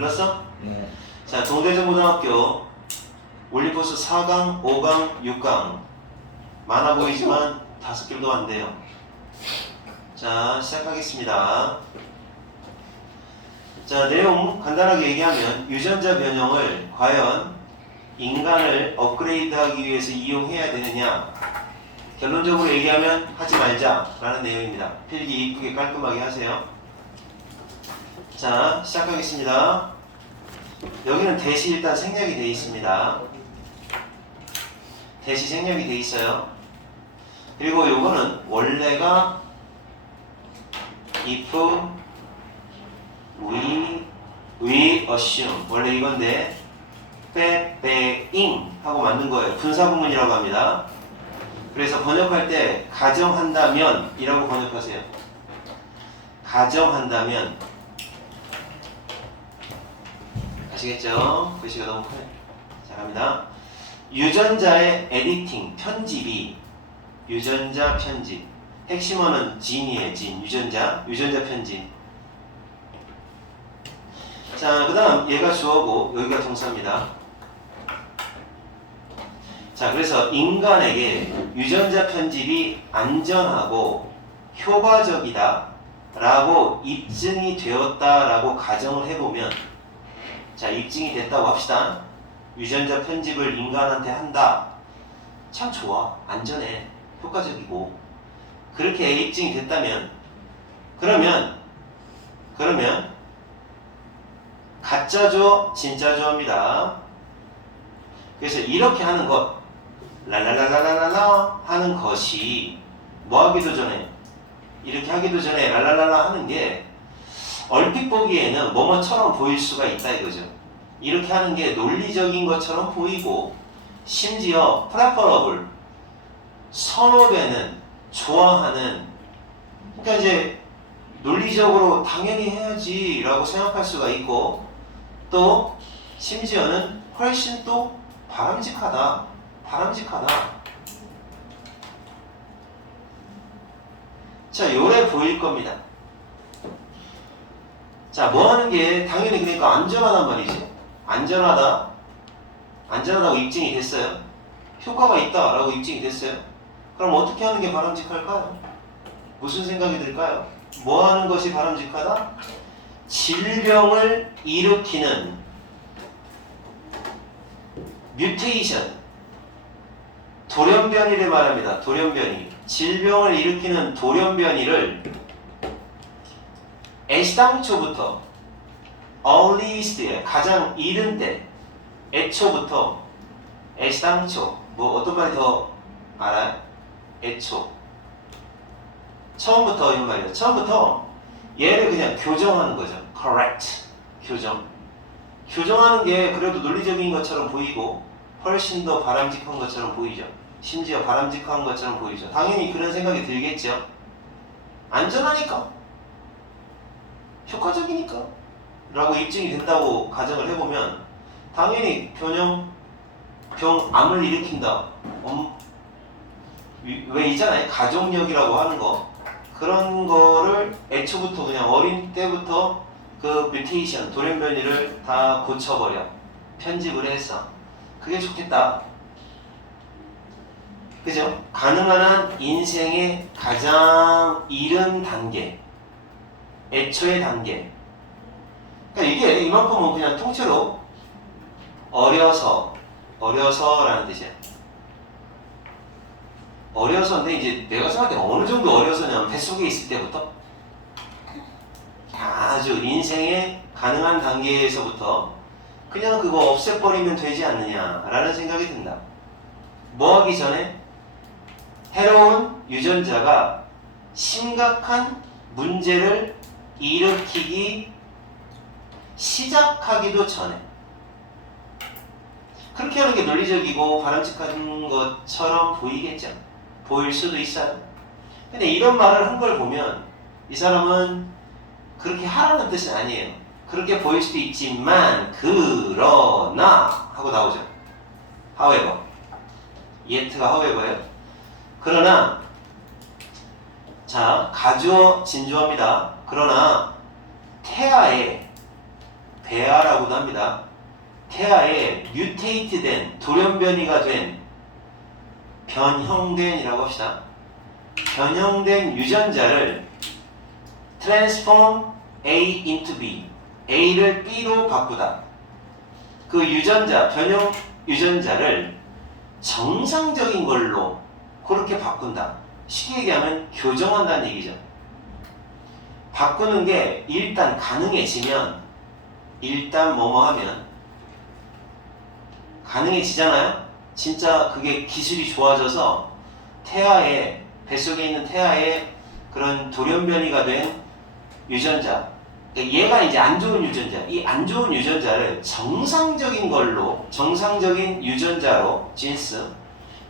불렀어? 네. 자, 동대전고등학교 올림포스 4강, 5강, 6강 많아 보이지만 5개도 안 돼요. 자, 시작하겠습니다. 자, 내용 간단하게 얘기하면 유전자 변형을 과연 인간을 업그레이드하기 위해서 이용해야 되느냐, 결론적으로 얘기하면 하지 말자 라는 내용입니다. 필기 이쁘게 깔끔하게 하세요. 자, 시작하겠습니다. 여기는 대시 일단 생략이 되어 있습니다. 대시 생략이 되어 있어요. 그리고 요거는 원래가 if we assume, 원래 이건데 being 하고 만든 거예요. 분사구문이라고 합니다. 그래서 번역할 때 가정한다면 이라고 번역하세요. 가정한다면. 아시겠죠? 글씨가 너무 커요. 자, 갑니다. 유전자의 에디팅, 편집이, 유전자 편집, 핵심어는 진이에요. 진, 유전자 편집. 자, 그 다음 얘가 주어고 여기가 동사입니다. 자, 그래서 인간에게 유전자 편집이 안전하고 효과적이다 라고 입증이 되었다 라고 가정을 해보면, 자, 입증이 됐다고 합시다. 유전자 편집을 인간한테 한다. 참 좋아. 안전해. 효과적이고. 그렇게 입증이 됐다면, 그러면 가짜죠, 진짜죠입니다. 그래서 이렇게 하는 것, 랄랄랄랄랄라 하는 것이 뭐 하기도 전에, 이렇게 하기도 전에 랄랄랄라 하는 게 얼핏 보기에는 뭐뭐처럼 보일 수가 있다 이거죠. 이렇게 하는 게 논리적인 것처럼 보이고, 심지어 프레퍼러블, 선호되는, 좋아하는, 그러니까 이제 논리적으로 당연히 해야지 라고 생각할 수가 있고, 또 심지어는 훨씬 또 바람직하다. 자, 요래 보일 겁니다. 자, 뭐 하는 게 당연히 그러니까 안전하단 말이지. 안전하다고 입증이 됐어요. 효과가 있다라고 입증이 됐어요. 그럼 어떻게 하는 게 바람직할까요? 무슨 생각이 들까요? 뭐 하는 것이 바람직하다? 질병을 일으키는 뮤테이션, 돌연변이를 말합니다. 돌연변이. 질병을 일으키는 돌연변이를 애시당초부터, earliest에, 가장 이른 때, 애초부터, 애시당초, 뭐 어떤 말이 더 알아요? 애초. 처음부터 이런 말이에요. 처음부터 얘를 그냥 교정하는 거죠. correct. 교정하는 게 그래도 논리적인 것처럼 보이고 훨씬 더 바람직한 것처럼 보이죠. 심지어 바람직한 것처럼 보이죠. 당연히 그런 생각이 들겠죠. 안전하니까, 효과적이니까 라고 입증이 된다고 가정을 해보면, 당연히 암을 일으킨다, 왜 있잖아요, 가족력이라고 하는 거, 그런 거를 애초부터 그냥 어린 때부터 그 뮤테이션, 돌연변이를 다 고쳐버려, 편집을 해서. 그게 좋겠다. 그죠? 가능한 한 인생의 가장 이른 단계, 애초의 단계. 그러니까 이게 이만큼은 그냥 통째로 어려서라는 뜻이야. 어려서인데, 이제 내가 생각할 때 어느 정도 어려서냐면 뱃속에 있을 때부터 아주 인생의 가능한 단계에서부터 그냥 그거 없애버리면 되지 않느냐라는 생각이 든다. 뭐 하기 전에? 해로운 유전자가 심각한 문제를 일으키기 시작하기도 전에. 그렇게 하는 게 논리적이고 바람직한 것처럼 보이겠죠. 보일 수도 있어요. 근데 이런 말을 한 걸 보면 이 사람은 그렇게 하라는 뜻은 아니에요. 그렇게 보일 수도 있지만 그러나 하고 나오죠. however. yet가 however예요. 그러나, 자, 가주어 진주어입니다. 그러나 태아에 배아라고도 합니다. 태아에 뮤테이트된, 돌연변이가 된, 변형된이라고 합시다. 변형된 유전자를 transform A into B, A를 B로 바꾸다. 그 유전자, 변형 유전자를 정상적인 걸로 그렇게 바꾼다. 쉽게 얘기하면 교정한다는 얘기죠. 바꾸는 게 일단 가능해지면, 일단 뭐뭐 하면 가능해지잖아요. 진짜 그게 기술이 좋아져서 태아에, 뱃속에 있는 태아에 그런 돌연변이가 된 유전자, 그러니까 얘가 이제 안 좋은 유전자, 이 안 좋은 유전자를 정상적인 걸로, 정상적인 유전자로, 진스,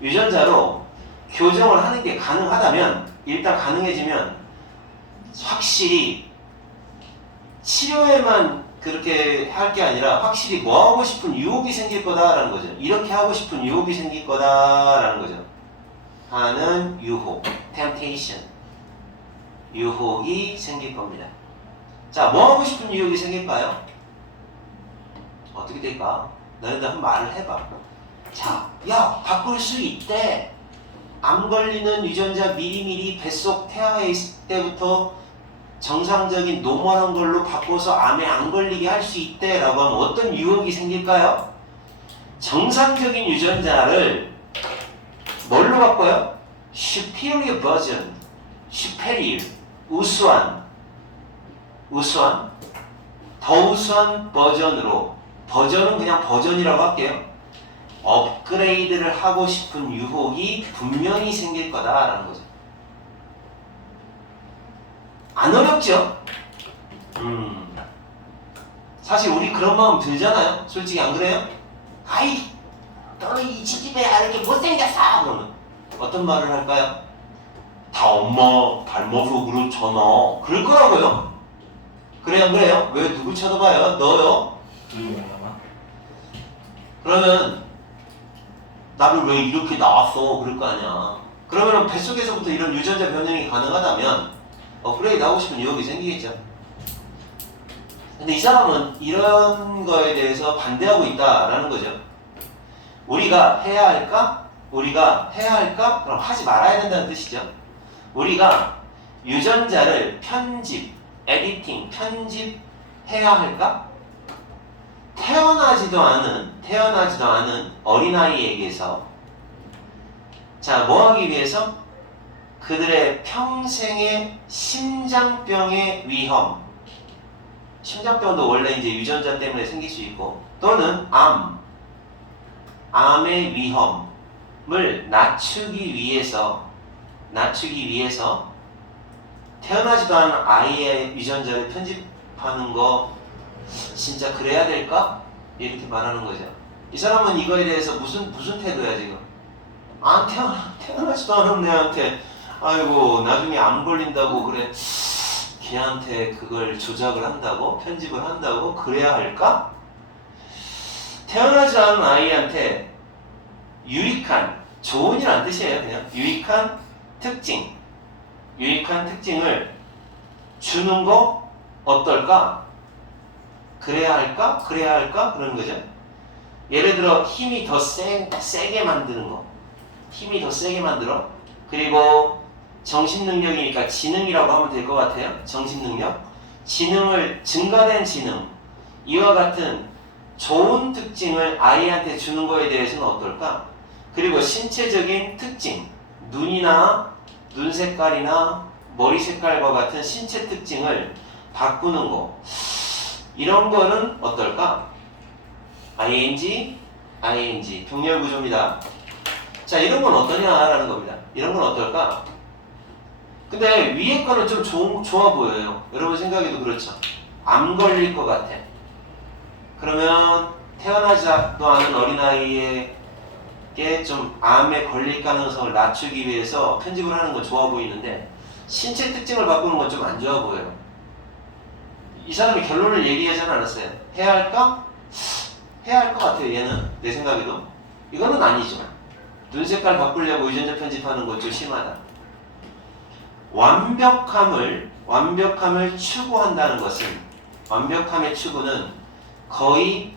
유전자로 교정을 하는 게 가능하다면, 일단 가능해지면 확실히 치료에만 그렇게 할 게 아니라 확실히 뭐 하고 싶은 유혹이 생길 거다라는 거죠. 이렇게 하고 싶은 유혹이 생길 거다라는 거죠. 하는 유혹, temptation, 유혹이 생길 겁니다. 자, 뭐 하고 싶은 유혹이 생길까요? 어떻게 될까? 너네들 한번 말을 해봐. 자, 야, 바꿀 수 있대. 암 걸리는 유전자 미리미리 뱃속 태아에 있을 때부터 정상적인 노멀한 걸로 바꿔서 암에 안 걸리게 할 수 있대 라고 하면 어떤 유혹이 생길까요? 정상적인 유전자를 뭘로 바꿔요? superior version, superior, 우수한, 더 우수한 버전으로, 버전은 그냥 버전이라고 할게요. 업그레이드를 하고 싶은 유혹이 분명히 생길 거다라는 거죠. 안 어렵죠? 사실 우리 그런 마음 들잖아요. 솔직히 안 그래요? 아이, 너는 이 집집에 이렇게 못생겼어! 그러면 어떤 말을 할까요? 다 엄마 닮아서 그렇잖아. 그럴 거라고요. 그래 안 그래요? 왜 누구 쳐다봐요? 너요? 그러면 나를 왜 이렇게 낳았어? 그럴 거 아니야. 그러면 뱃속에서부터 이런 유전자 변형이 가능하다면 업그레이드 하고 싶은 유혹이 생기겠죠. 근데 이 사람은 이런 거에 대해서 반대하고 있다라는 거죠. 우리가 해야 할까? 우리가 해야 할까? 그럼 하지 말아야 된다는 뜻이죠. 우리가 유전자를 편집, 에디팅, 편집해야 할까? 태어나지도 않은 어린아이에게서 자, 뭐 하기 위해서? 그들의 평생의 심장병의 위험, 심장병도 원래 이제 유전자 때문에 생길 수 있고, 또는 암의 위험을 낮추기 위해서 태어나지도 않은 아이의 유전자를 편집하는 거 진짜 그래야 될까? 이렇게 말하는 거죠. 이 사람은 이거에 대해서 무슨 태도야 지금? 안 태어나지도 않은 애한테 아이고 나중에 암 걸린다고 그래 걔한테 그걸 조작을 한다고? 편집을 한다고? 그래야 할까? 태어나지 않은 아이한테 유익한, 좋은이란 뜻이에요. 그냥 유익한 특징을 주는 거 어떨까? 그래야 할까? 그러는 거죠. 예를 들어 힘이 더 세게 만드는 거, 힘이 더 세게 만들어. 그리고 정신능력이니까 지능이라고 하면 될 것 같아요. 정신능력, 증가된 지능, 이와 같은 좋은 특징을 아이한테 주는 거에 대해서는 어떨까? 그리고 신체적인 특징, 눈이나 눈 색깔이나 머리 색깔과 같은 신체 특징을 바꾸는 거, 이런 거는 어떨까? ing, 병렬 구조입니다. 자, 이런 건 어떠냐라는 겁니다. 이런 건 어떨까? 근데 위에 거는 좀 좋아 보여요. 여러분 생각해도 그렇죠? 암 걸릴 것 같아. 그러면 태어나지도 않은 어린아이에게 좀 암에 걸릴 가능성을 낮추기 위해서 편집을 하는 건 좋아 보이는데 신체 특징을 바꾸는 건 좀 안 좋아 보여요. 이 사람이 결론을 얘기하지 않았어요. 해야 할까? 해야 할 것 같아요. 얘는 내 생각에도 이거는 아니죠. 눈 색깔 바꾸려고 유전자 편집하는 건 좀 심하다. 완벽함을 추구한다는 것은, 완벽함의 추구는 거의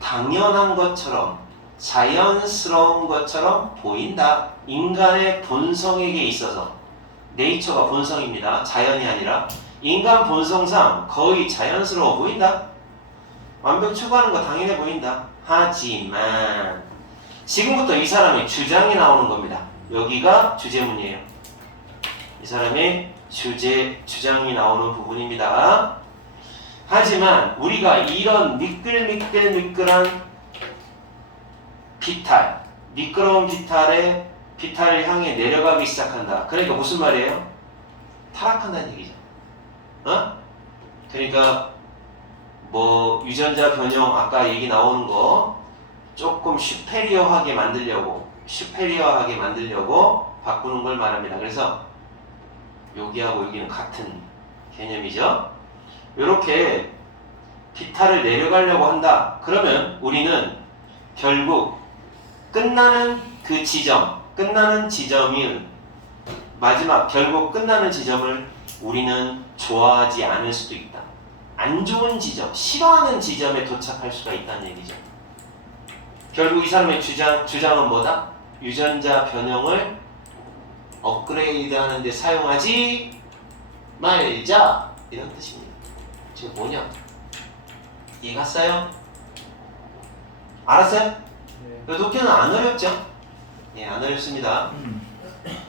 당연한 것처럼 자연스러운 것처럼 보인다. 인간의 본성에게 있어서 네이처가 본성입니다. 자연이 아니라 인간 본성상 거의 자연스러워 보인다. 완벽 추구하는 거 당연해 보인다. 하지만 지금부터 이 사람의 주장이 나오는 겁니다. 여기가 주제문이에요. 이 사람의 주장이 나오는 부분입니다. 하지만 우리가 이런 미끌미끌한 비탈, 미끄러운 비탈을 향해 내려가기 시작한다. 그러니까 무슨 말이에요? 타락한다는 얘기죠. 그러니까 뭐 유전자 변형 아까 얘기 나오는 거 조금 슈페리어하게 만들려고 바꾸는 걸 말합니다. 그래서 여기하고 여기는 같은 개념이죠. 이렇게 비탈을 내려가려고 한다. 그러면 우리는 결국 끝나는 지점이 마지막 결국 끝나는 지점을 우리는 좋아하지 않을 수도 있다. 안 좋은 지점, 싫어하는 지점에 도착할 수가 있다는 얘기죠. 결국 이 사람의 주장은 뭐다? 유전자 변형을 업그레이드 하는데 사용하지 말자, 이런 뜻입니다. 지금 뭐냐? 이해갔어요? 알았어요? 네. 독해는 안 어렵죠? 예, 안 어렵습니다.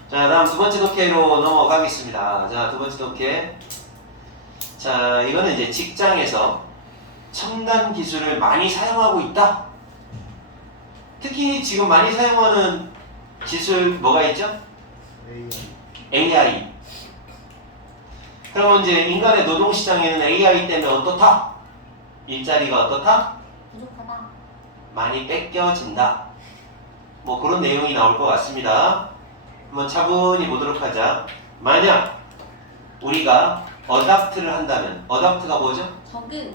자, 다음 두 번째 독해로 넘어가겠습니다. 자, 두 번째 독해. 자, 이거는 이제 직장에서 첨단 기술을 많이 사용하고 있다. 특히 지금 많이 사용하는 기술 뭐가 있죠? AI. 그러면 이제 인간의 노동시장에는 AI 때문에 어떻다? 일자리가 어떻다? 부족하다. 많이 뺏겨진다. 뭐 그런 내용이 나올 것 같습니다. 한번 차분히 보도록 하자. 만약 우리가 어답트를 한다면, 어답트가 뭐죠? 적응.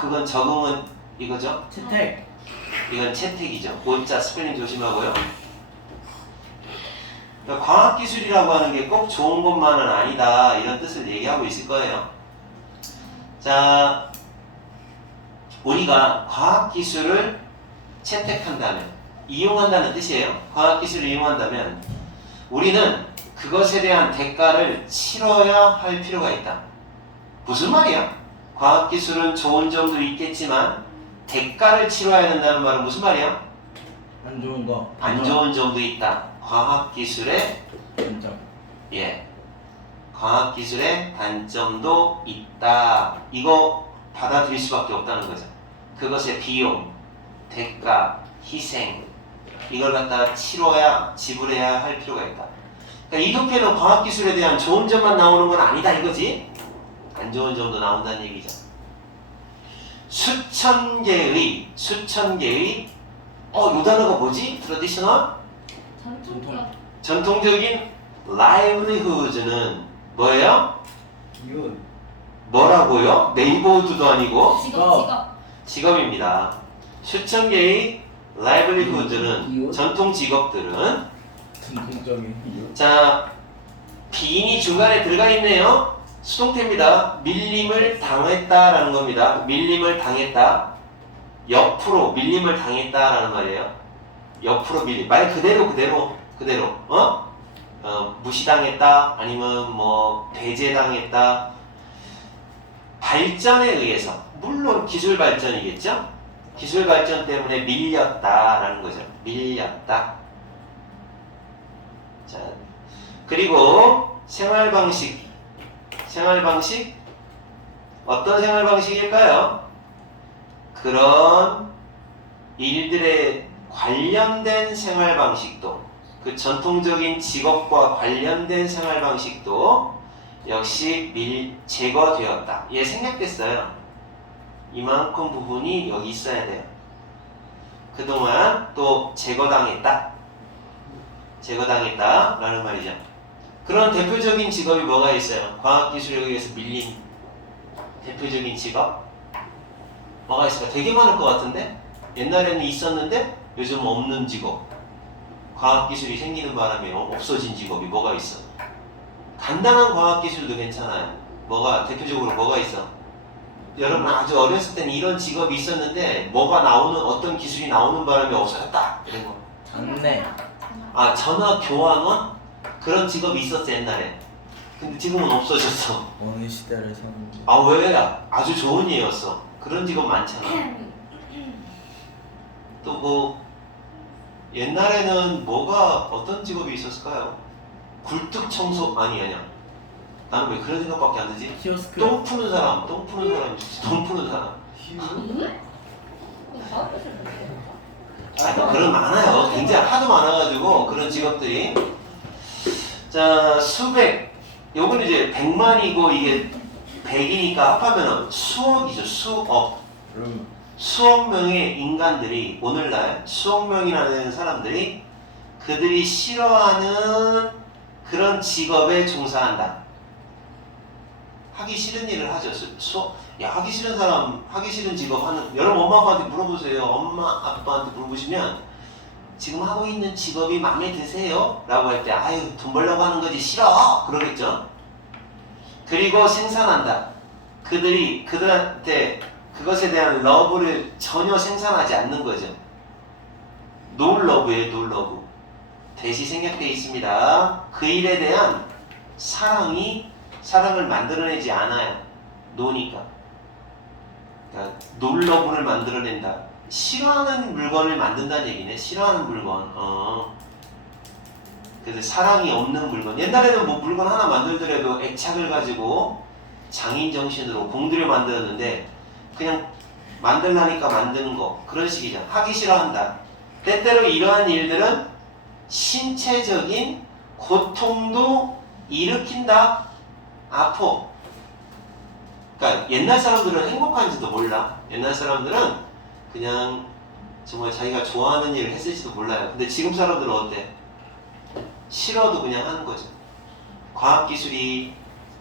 그건 적응은 이거죠? 채택. 이건 채택이죠. 오자 스펠링 조심하고요. 그러니까 과학기술이라고 하는 게 꼭 좋은 것만은 아니다, 이런 뜻을 얘기하고 있을 거예요. 자, 우리가 과학기술을 채택한다면, 이용한다는 뜻이에요. 과학기술을 이용한다면 우리는 그것에 대한 대가를 치러야 할 필요가 있다. 무슨 말이야? 과학기술은 좋은 점도 있겠지만 대가를 치러야 된다는 말은 무슨 말이야? 안 좋은 거. 안 좋은 점도 있다. 과학기술의 단점. 과학기술의 단점도 있다. 이거 받아들일 수밖에 없다는 거죠. 그것의 비용, 대가, 희생, 이걸 갖다가 지불해야 할 필요가 있다. 그러니까 이 독해는 과학기술에 대한 좋은 점만 나오는 건 아니다 이거지. 안 좋은 점도 나온다는 얘기죠. 수천 개의 요 단어가 뭐지? 트래디셔널? 전통적인 livelihoods는 뭐예요? 이웃. 뭐라고요? 네이버우드도 아니고 직업. 직업입니다. 수천 개의 livelihoods는 전통 직업들은 전통적인 이웃. 자, 비인이 중간에 들어가 있네요. 수동태입니다. 밀림을 당했다라는 겁니다. 밀림을 당했다. 옆으로 밀림을 당했다라는 말이에요. 옆으로 밀림. 말 그대로. 무시당했다. 아니면 뭐 배제당했다. 발전에 의해서, 물론 기술 발전이겠죠. 기술 발전 때문에 밀렸다라는 거죠. 밀렸다. 자, 그리고 생활 방식. 어떤 생활 방식일까요? 그런 일들에 관련된 생활 방식도, 그 전통적인 직업과 관련된 생활 방식도 역시 제거되었다. 예, 생략됐어요. 이만큼 부분이 여기 있어야 돼요. 그동안 또 제거당했다라는 말이죠. 그런 대표적인 직업이 뭐가 있어요? 과학기술에 의해서 밀린 대표적인 직업? 뭐가 있을까? 되게 많을 것 같은데? 옛날에는 있었는데 요즘 없는 직업. 과학기술이 생기는 바람에 없어진 직업이 뭐가 있어? 간단한 과학기술도 괜찮아요. 대표적으로 뭐가 있어? 여러분 아주 어렸을 때는 이런 직업이 있었는데 뭐가 나오는 어떤 기술이 나오는 바람에 없어졌다 이런 거. 장래. 아 전화 교환원 그런 직업이 있었어 옛날에. 근데 지금은 없어졌어. 어느 시대를 사는지. 아 왜? 아주 좋은 예였어. 그런 직업 많잖아. 또 뭐 옛날에는 뭐가 어떤 직업이 있었을까요? 굴뚝 청소 아니야. 나는 왜 그런 생각밖에 안 들지? 키오스크. 똥 푸는 사람 있지. 똥 푸는 사람. 아, 그런 많아요. 굉장히 하도 많아가지고 그런 직업들이. 자, 수백. 요건 이제 100만이고 이게 100이니까 합하면 수억이죠. 수억. 그럼 수억 명의 인간들이 오늘날 수억 명이라는 사람들이 그들이 싫어하는 그런 직업에 종사한다. 하기 싫은 일을 하죠. 하기 싫은 사람, 하기 싫은 직업 하는, 여러분 엄마 아빠한테 물어보세요. 엄마 아빠한테 물어보시면 지금 하고 있는 직업이 마음에 드세요? 라고 할 때 아유 돈 벌려고 하는 거지 싫어! 그러겠죠. 그리고 생산한다. 그들이 그들한테 그것에 대한 러브를 전혀 생산하지 않는 거죠. 놀러브예요. 놀러브. 대시 생략되어 있습니다. 그 일에 대한 사랑을 만들어내지 않아요. 노니까. 그러니까 놀러브를 만들어낸다. 싫어하는 물건을 만든다는 얘기네. 싫어하는 물건. 그래서 사랑이 없는 물건. 옛날에는 뭐 물건 하나 만들더라도 애착을 가지고 장인 정신으로 공들여 만들었는데 그냥 만들라니까 만드는 거. 그런 식이죠. 하기 싫어한다. 때때로 이러한 일들은 신체적인 고통도 일으킨다. 아파. 그러니까 옛날 사람들은 행복한지도 몰라. 옛날 사람들은 그냥 정말 자기가 좋아하는 일을 했을지도 몰라요. 근데 지금 사람들은 어때? 싫어도 그냥 하는 거죠. 과학기술이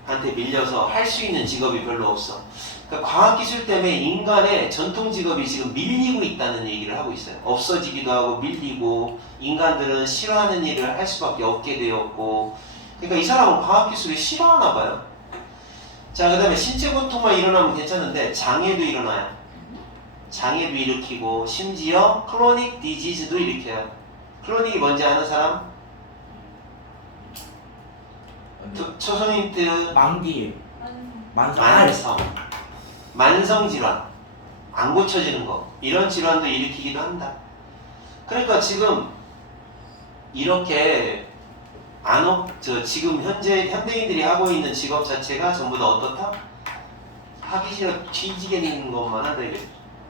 한테 밀려서 할 수 있는 직업이 별로 없어. 그러니까 과학기술 때문에 인간의 전통 직업이 지금 밀리고 있다는 얘기를 하고 있어요. 없어지기도 하고 밀리고 인간들은 싫어하는 일을 할 수밖에 없게 되었고, 그러니까 이 사람은 과학기술을 싫어하나 봐요. 자, 그 다음에 신체 고통만 일어나면 괜찮은데 장애도 일어나요. 장애도 일으키고 심지어 크로닉 디지즈도 일으켜요. 크로닉이 뭔지 아는 사람? 초성 힌트. 만기. 만성. 만성 질환. 안 고쳐지는 거. 이런 질환도 일으키기도 한다. 그러니까 지금 이렇게 지금 현재 현대인들이 하고 있는 직업 자체가 전부 다 어떻다? 하기 싫어 뒤지게 되는 것만 한다 이게.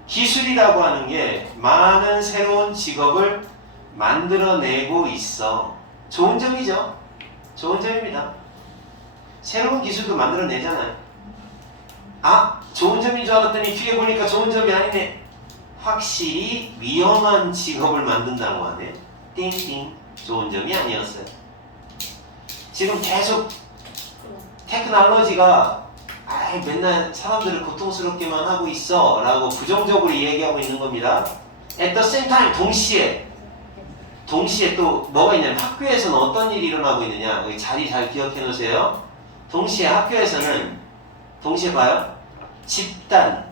기술이라고 하는 게 많은 새로운 직업을 만들어내고 있어. 좋은 점이죠. 좋은 점입니다. 새로운 기술도 만들어내잖아요. 아, 좋은 점인 줄 알았더니 뒤에 보니까 좋은 점이 아니네. 확실히 위험한 직업을 만든다고 하네. 띵띵. 좋은 점이 아니었어요. 지금 계속 테크놀로지가 맨날 사람들을 고통스럽게만 하고 있어 라고 부정적으로 얘기하고 있는 겁니다. At the same time, 동시에 또 뭐가 있냐면 학교에서는 어떤 일이 일어나고 있느냐. 여기 자리 잘 기억해 놓으세요. 동시에 학교에서는 동시에 봐요. 집단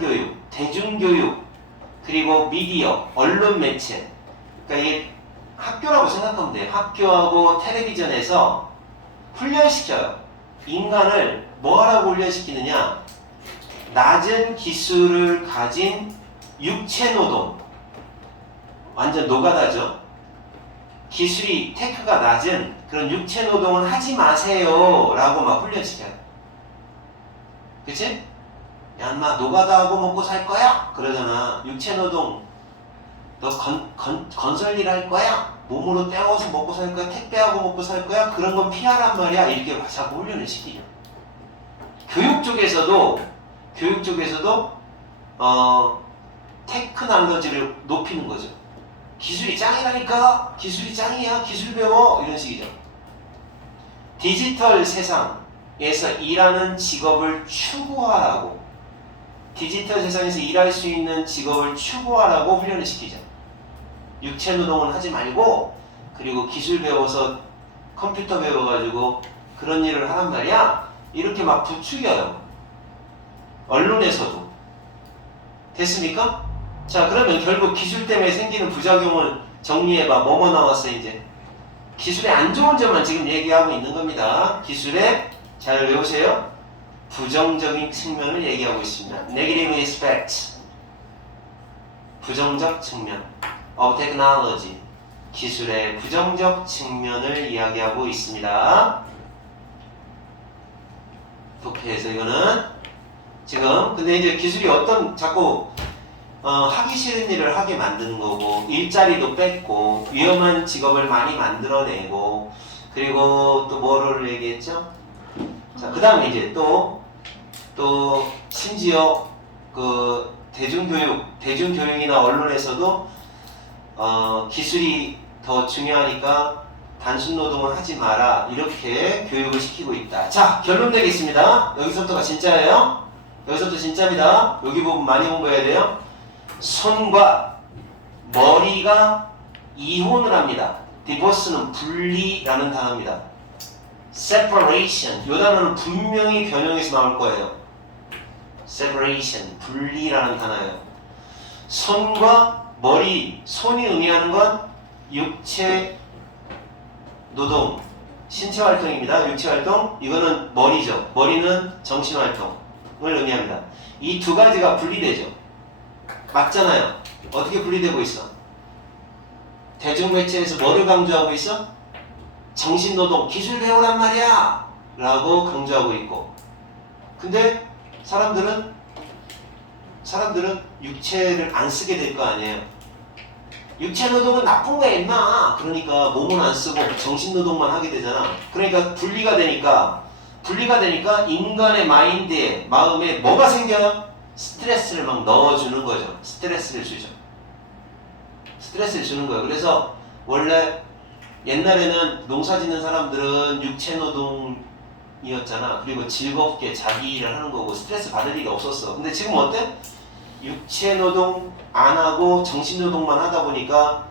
교육, 대중교육, 그리고 미디어, 언론 매체. 그러니까 이게 학교라고 생각하면 돼요. 학교하고 텔레비전에서 훈련시켜요. 인간을 뭐 하라고 훈련시키느냐? 낮은 기술을 가진 육체노동. 완전 노가다죠. 기술이 테크가 낮은 그런 육체노동은 하지 마세요 라고 막 훈련시켜요. 그치? 야 인마 노가다하고 먹고 살 거야? 그러잖아. 육체노동 너 건설 일 할 거야? 몸으로 떼어서 먹고 살 거야? 택배하고 먹고 살 거야? 그런 건 피하란 말이야. 이렇게 자꾸 훈련을 시키죠. 교육 쪽에서도 테크놀로지를 높이는 거죠. 기술이 짱이라니까? 기술이 짱이야? 기술 배워? 이런 식이죠. 디지털 세상에서 일하는 직업을 추구하라고, 디지털 세상에서 일할 수 있는 직업을 추구하라고 훈련을 시키죠. 육체 노동은 하지 말고, 그리고 기술 배워서 컴퓨터 배워가지고 그런 일을 하란 말이야. 이렇게 막 부추겨요. 언론에서도. 됐습니까? 자, 그러면 결국 기술 때문에 생기는 부작용을 정리해봐. 뭐뭐 나왔어 이제? 기술의 안 좋은 점만 지금 얘기하고 있는 겁니다. 기술의, 잘 외우세요, 부정적인 측면을 얘기하고 있습니다. Negative aspects, 부정적 측면 of technology, 기술의 부정적 측면을 이야기하고 있습니다. 독해에서 이거는 지금 근데 이제 기술이 어떤 자꾸 하기 싫은 일을 하게 만드는 거고, 일자리도 뺏고, 위험한 직업을 많이 만들어내고, 그리고 또 뭐를 얘기했죠? 자, 그 다음에 이제 또 심지어 그 대중교육이나 언론에서도 기술이 더 중요하니까 단순 노동을 하지 마라, 이렇게 교육을 시키고 있다. 자, 결론 내겠습니다. 여기서부터가 진짜예요. 여기서부터 진짜입니다. 여기 부분 많이 공부해야 돼요. 손과 머리가 이혼을 합니다. divorce는 분리라는 단어입니다. separation, 이 단어는 분명히 변형해서 나올 거예요. separation, 분리라는 단어예요. 손과 머리, 손이 의미하는 건 육체 노동, 신체 활동입니다. 육체 활동, 이거는 머리죠. 머리는 정신 활동을 의미합니다. 이 두 가지가 분리되죠. 맞잖아요. 어떻게 분리되고 있어? 대중매체에서 뭐를 강조하고 있어? 정신노동, 기술 배우란 말이야! 라고 강조하고 있고, 근데 사람들은 육체를 안 쓰게 될 거 아니에요. 육체노동은 나쁜 거야 임마. 그러니까 몸은 안 쓰고 정신노동만 하게 되잖아. 그러니까 분리가 되니까 인간의 마인드에, 마음에 뭐가 생겨요? 스트레스를 막 넣어주는 거죠. 스트레스를 주죠. 스트레스를 주는 거예요. 그래서 원래 옛날에는 농사 짓는 사람들은 육체노동이었잖아. 그리고 즐겁게 자기 일을 하는 거고 스트레스 받을 일이 없었어. 근데 지금 어때? 육체노동 안 하고 정신노동만 하다 보니까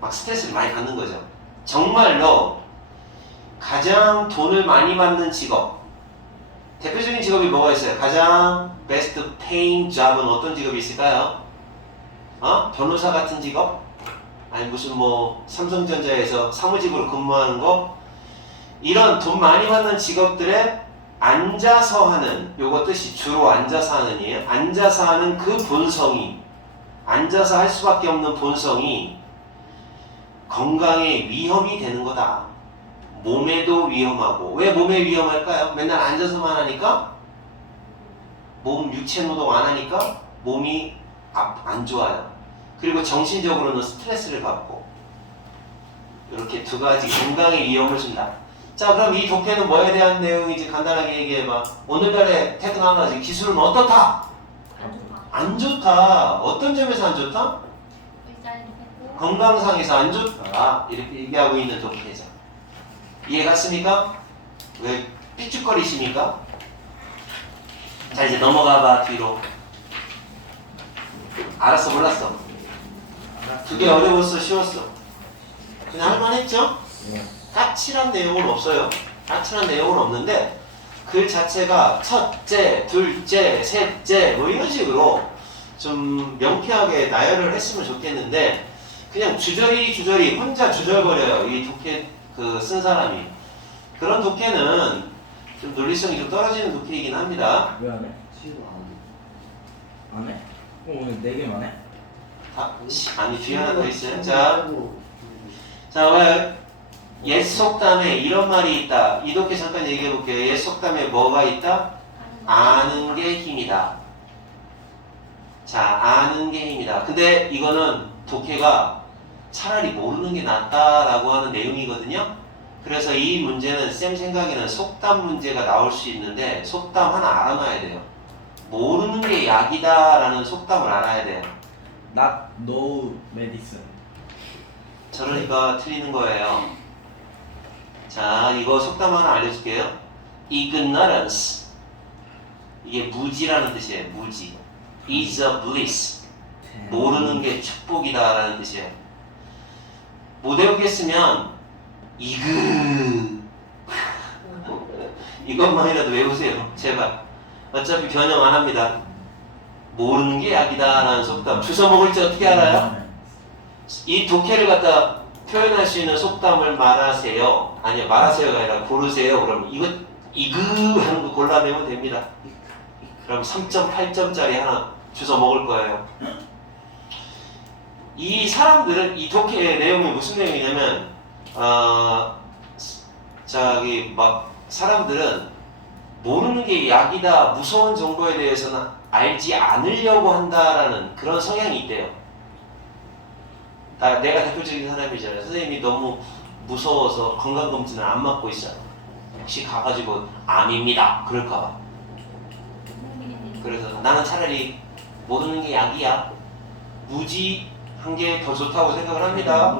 막 스트레스를 많이 받는 거죠. 정말로 가장 돈을 많이 받는 직업, 대표적인 직업이 뭐가 있어요? 가장 best paying job은 어떤 직업이 있을까요? 변호사 같은 직업? 아니 무슨 뭐 삼성전자에서 사무직으로 근무하는 거? 이런 돈 많이 받는 직업들에 앉아서 하는, 요거 뜻이 주로 앉아서 하는이에요. 앉아서 하는 그 본성이, 앉아서 할 수밖에 없는 본성이 건강에 위험이 되는 거다. 몸에도 위험하고. 왜 몸에 위험할까요? 맨날 앉아서만 하니까, 몸 육체 노동 안 하니까 몸이 안 좋아요. 그리고 정신적으로는 스트레스를 받고, 이렇게 두 가지 건강에 위험을 준다. 자, 그럼 이 독해는 뭐에 대한 내용인지 간단하게 얘기해봐. 오늘날의 테크놀로지, 기술은 어떻다? 안 좋다. 어떤 점에서 안 좋다? 건강상에서 안 좋다. 이렇게 얘기하고 있는 독해죠. 이해 갔습니까? 왜 삐죽거리십니까? 자, 이제 넘어가봐 뒤로. 알았어, 몰랐어? 두 개 어려웠어, 쉬웠어? 그냥 할만했죠? 까칠한 내용은 없어요. 까칠한 내용은 없는데 글 자체가 첫째, 둘째, 셋째 뭐 이런 식으로 좀 명쾌하게 나열을 했으면 좋겠는데 그냥 주저리 혼자 주저거려요. 이 독해 쓴 사람이. 그런 독해는 좀 논리성이 좀 떨어지는 독해이긴 합니다. 왜 안 해? 안 해? 오늘 4개만 해? 아니 뒤에 하나 더 있어요. 자, 왜? 옛 속담에 이런 말이 있다. 이 독해 잠깐 얘기해 볼게요. 옛 속담에 뭐가 있다? 아는 게 힘이다. 자, 아는 게 힘이다. 근데 이거는 독해가 차라리 모르는 게 낫다라고 하는 내용이거든요. 그래서 이 문제는 쌤 생각에는 속담 문제가 나올 수 있는데 속담 하나 알아놔야 돼요. 모르는 게 약이다라는 속담을 알아야 돼요. Not no medicine. 저러니까 틀리는 거예요. 자, 이거 속담 하나 알려줄게요. Ignorance. 이게 무지라는 뜻이에요. 무지. is a bliss. 모르는 게 축복이다라는 뜻이에요. 못 외우겠으면 이것만이라도 외우세요. 제발. 어차피 변형 안 합니다. 모르는 게 약이다 라는 속담. 주워 먹을 때 어떻게 알아요? 이 독해를 갖다 표현할 수 있는 속담을 말하세요. 아니요, 말하세요가 아니라 고르세요. 그럼 이거 하는 거 골라내면 됩니다. 그럼 3.8점짜리 하나 주워 먹을 거예요. 이 사람들은 이 독해의 내용이 무슨 내용이냐면 사람들은 모르는 게 약이다, 무서운 정보에 대해서는 알지 않으려고 한다라는 그런 성향이 있대요. 내가 대표적인 사람이잖아요. 선생님이 너무 무서워서 건강검진을 안 맡고 있어요. 혹시 가가지고 암입니다 그럴까봐. 그래서 나는 차라리 모르는 게 약이야, 무지한 게 더 좋다고 생각을 합니다.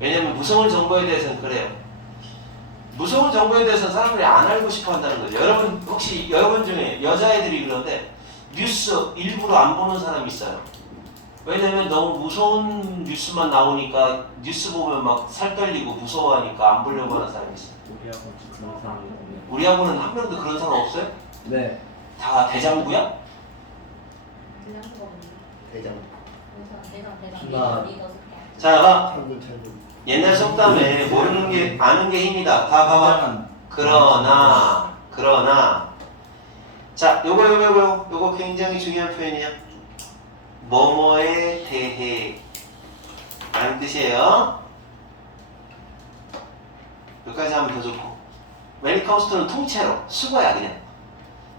왜냐면 무서운 정보에 대해서는 그래요. 무서운 정보에 대해서는 사람들이 안 알고 싶어 한다는 거죠. 여러분, 혹시 여러분 중에 여자애들이 그런데 뉴스 일부러 안 보는 사람이 있어요. 왜냐면 너무 무서운 뉴스만 나오니까 뉴스 보면 막 살 떨리고 무서워하니까 안 보려고 하는 사람이 있어요. 우리 학원은 한 명도 그런 사람 없어요? 네. 다 대장부야? 대장. 자, 봐. 참군 참군. 옛날 속담에 모르는 게 아는 게 힘이다. 다 봐봐. 그러나 자, 요거 굉장히 중요한 표현이야. 뭐뭐에 대해 라는 뜻이에요. 여기까지 하면 더 좋고. When it comes to는 통째로 수거야 그냥.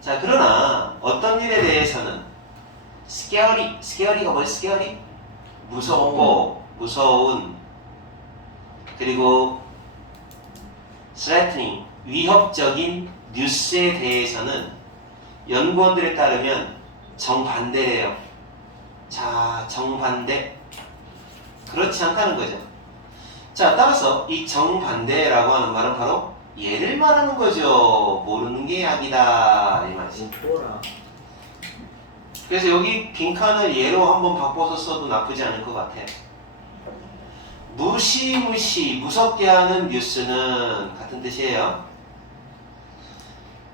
자, 그러나 어떤 일에 대해서는 scary가 뭐야? scary? 무섭고 무서운, 그리고 threatening, 위협적인 뉴스에 대해서는 연구원들에 따르면 정반대래요. 자, 정반대. 그렇지 않다는 거죠. 자, 따라서 이 정반대라고 하는 말은 바로 얘를 말하는 거죠. 모르는 게 약이다 이 말이지. 그래서 여기 빈칸을 얘로 한번 바꿔서 써도 나쁘지 않을 것 같아. 무시무시 무섭게 하는 뉴스는 같은 뜻이에요.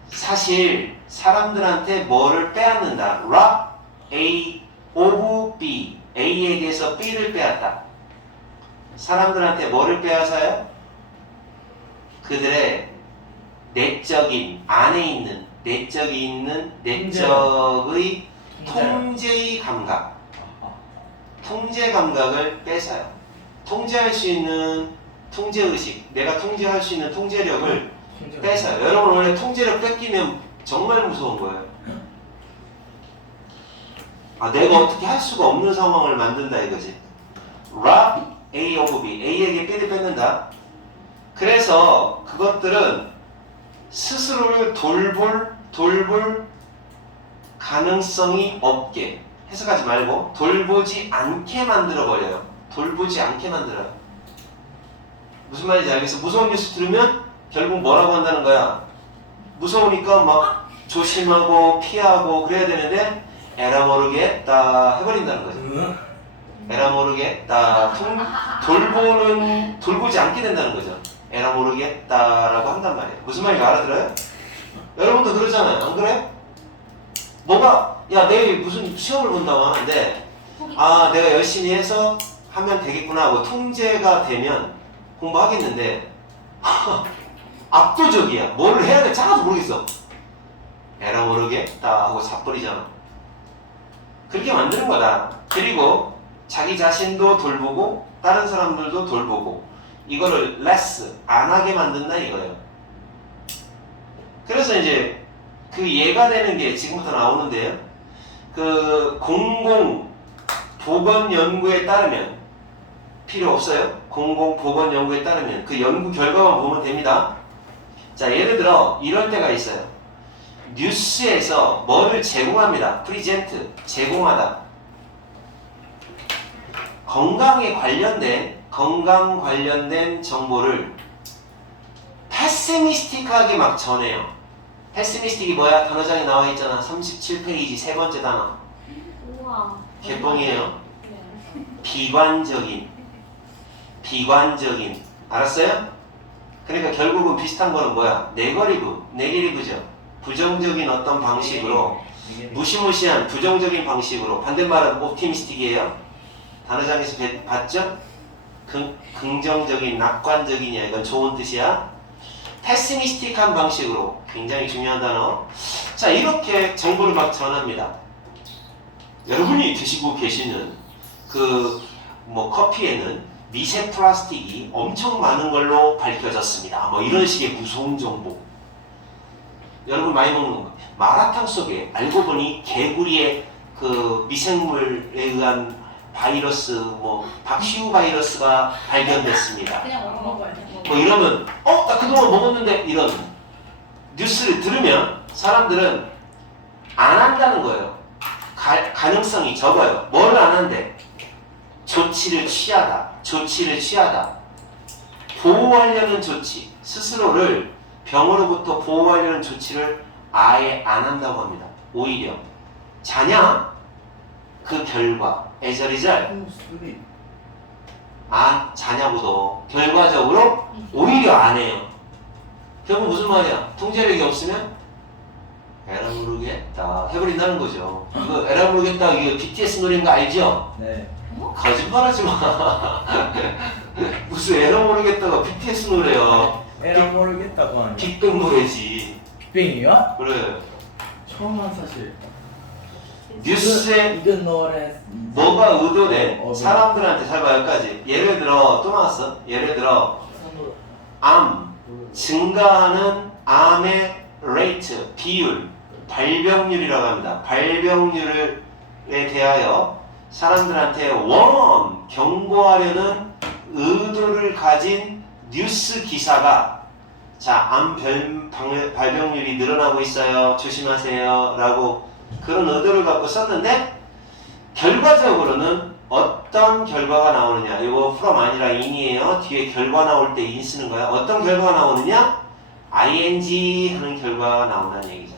사실 사람들한테 뭐를 빼앗는다. rob A of B. A에게서 B를 빼앗다. 사람들한테 뭐를 빼앗아요? 그들의 내적인, 안에 있는 내적의 통제의 감각, 통제 감각을 뺏어요. 통제할 수 있는 통제의식, 내가 통제할 수 있는 통제력을 뺏어요. 여러분, 원래 통제력 뺏기면 정말 무서운 거예요. 내가 어떻게 할 수가 없는 상황을 만든다 이거지. rob A of B, A에게 B를 뺏는다. 그래서 그것들은 스스로를 돌볼 가능성이 없게, 해석하지 말고 돌보지 않게 만들어버려요. 돌보지 않게 만들어요. 무슨 말인지 알겠어? 무서운 뉴스 들으면 결국 뭐라고 한다는 거야? 무서우니까 막 조심하고 피하고 그래야 되는데 에라 모르겠다 해버린다는 거죠. 에라 모르겠다. 돌보지 않게 된다는 거죠. 에라 모르겠다라고 한단 말이에요. 무슨 말인지 알아들어요? 여러분도 그러잖아요. 안 그래? 내일 무슨 시험을 본다고 하는데 내가 열심히 해서 하면 되겠구나 하고 통제가 되면 공부하겠는데 압도적이야. 뭘 해야 될지 하나도 모르겠어. 에라 모르겠다 하고 자버리잖아. 그렇게 만드는 거다. 그리고 자기 자신도 돌보고 다른 사람들도 돌보고 이거를 less, 안 하게 만든다 이거예요. 그래서 이제 그 예가 되는 게 지금부터 나오는데요. 그 공공보건 연구에 따르면 필요 없어요. 공공보건 연구에 따르면 그 연구 결과만 보면 됩니다. 자, 예를 들어 이럴 때가 있어요. 뉴스에서 뭐를 제공합니다. 프리젠트, 제공하다. 건강 관련된 정보를 패시미스틱하게 막 전해요. 패시미스틱이 뭐야? 단어장에 나와 있잖아. 37페이지 세 번째 단어. 우와. 개뻥이에요. 비관적인. 알았어요? 그러니까 결국은 비슷한 거는 뭐야? 네거리브죠. 부정적인 어떤 방식으로 이게 무시무시한 부정적인 방식으로 반대말은 옵티미스틱이에요. 단어장에서 봤죠? 긍정적인, 낙관적이냐 이건 좋은 뜻이야. 패시미스틱한 방식으로 굉장히 중요한 단어. 자 이렇게 정보를 막 전합니다. 여러분이 드시고 계시는 그 뭐 커피에는 미세 플라스틱이 엄청 많은 걸로 밝혀졌습니다. 뭐 이런 식의 무서운 정보. 여러분 많이 먹는 거. 마라탕 속에 알고 보니 개구리의 그 미생물에 의한 바이러스, 뭐 박시우 바이러스가 발견됐습니다. 그냥 먹어야 돼. 뭐 이러면 나 그동안 먹었는데 이런 뉴스를 들으면 사람들은 안 한다는 거예요. 가능성이 적어요. 뭘 안 한대? 조치를 취하다. 보호하려는 조치, 스스로를 병으로부터 보호하려는 조치를 아예 안 한다고 합니다. 오히려 자냐? 그 결과 as a result 수비. 자냐고도 결과적으로 오히려 안 해요. 결국 무슨 말이야? 통제력이 없으면 에라 모르겠다 해버린다는 거죠. 이거 에라 모르겠다 이거 BTS 노래인 거 알죠? 네. 거짓말하지 마. 무슨 에라 모르겠다가 BTS 노래야. 에라 모르겠다고 하는. 빅뱅 노래지. 빅뱅이요? 그래. 처음 한 사실. 뉴스에 이건 노래. 뭐가 의도돼? 네. 사람들한테 잘 봐 여기까지. 예를 들어 또 나왔어. 예를 들어 암 증가하는 암의 레이트 비율 발병률이라고 합니다. 발병률에 대하여 사람들한테 경고하려는 의도를 가진 뉴스 기사가 암 발병률이 늘어나고 있어요. 조심하세요. 라고 그런 의도를 갖고 썼는데 결과적으로는 어떤 결과가 나오느냐. 이거 from 아니라 in이에요. 뒤에 결과 나올 때 in 쓰는 거야. 어떤 결과가 나오느냐? ing 하는 결과가 나온다는 얘기죠.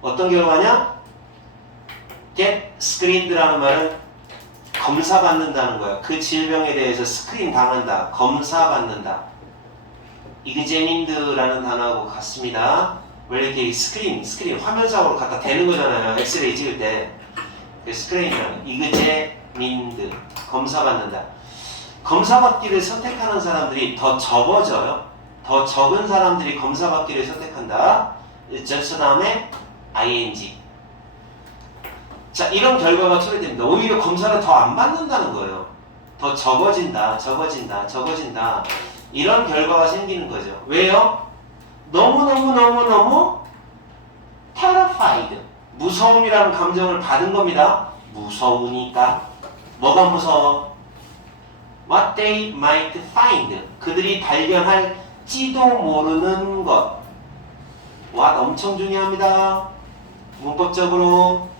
어떤 결과냐? get screened라는 말은 검사받는다는 거야. 그 질병에 대해서 스크린 당한다. 검사받는다. examined라는 단어하고 같습니다. 왜 이렇게 스크린 화면상으로 갖다 대는 거잖아요. 엑스레이 찍을 때. 스크린이라는 examined 검사받는다. 검사받기를 선택하는 사람들이 더 적어져요. 더 적은 사람들이 검사받기를 선택한다. just 다음에 ing. 자, 이런 결과가 초래됩니다. 오히려 검사를 더 안 받는다는 거예요. 더 적어진다. 이런 결과가 생기는 거죠. 왜요? 너무 terrified. 무서움이라는 감정을 받은 겁니다. 무서우니까. 뭐가 무서워? What they might find. 그들이 발견할지도 모르는 것. what 엄청 중요합니다. 문법적으로.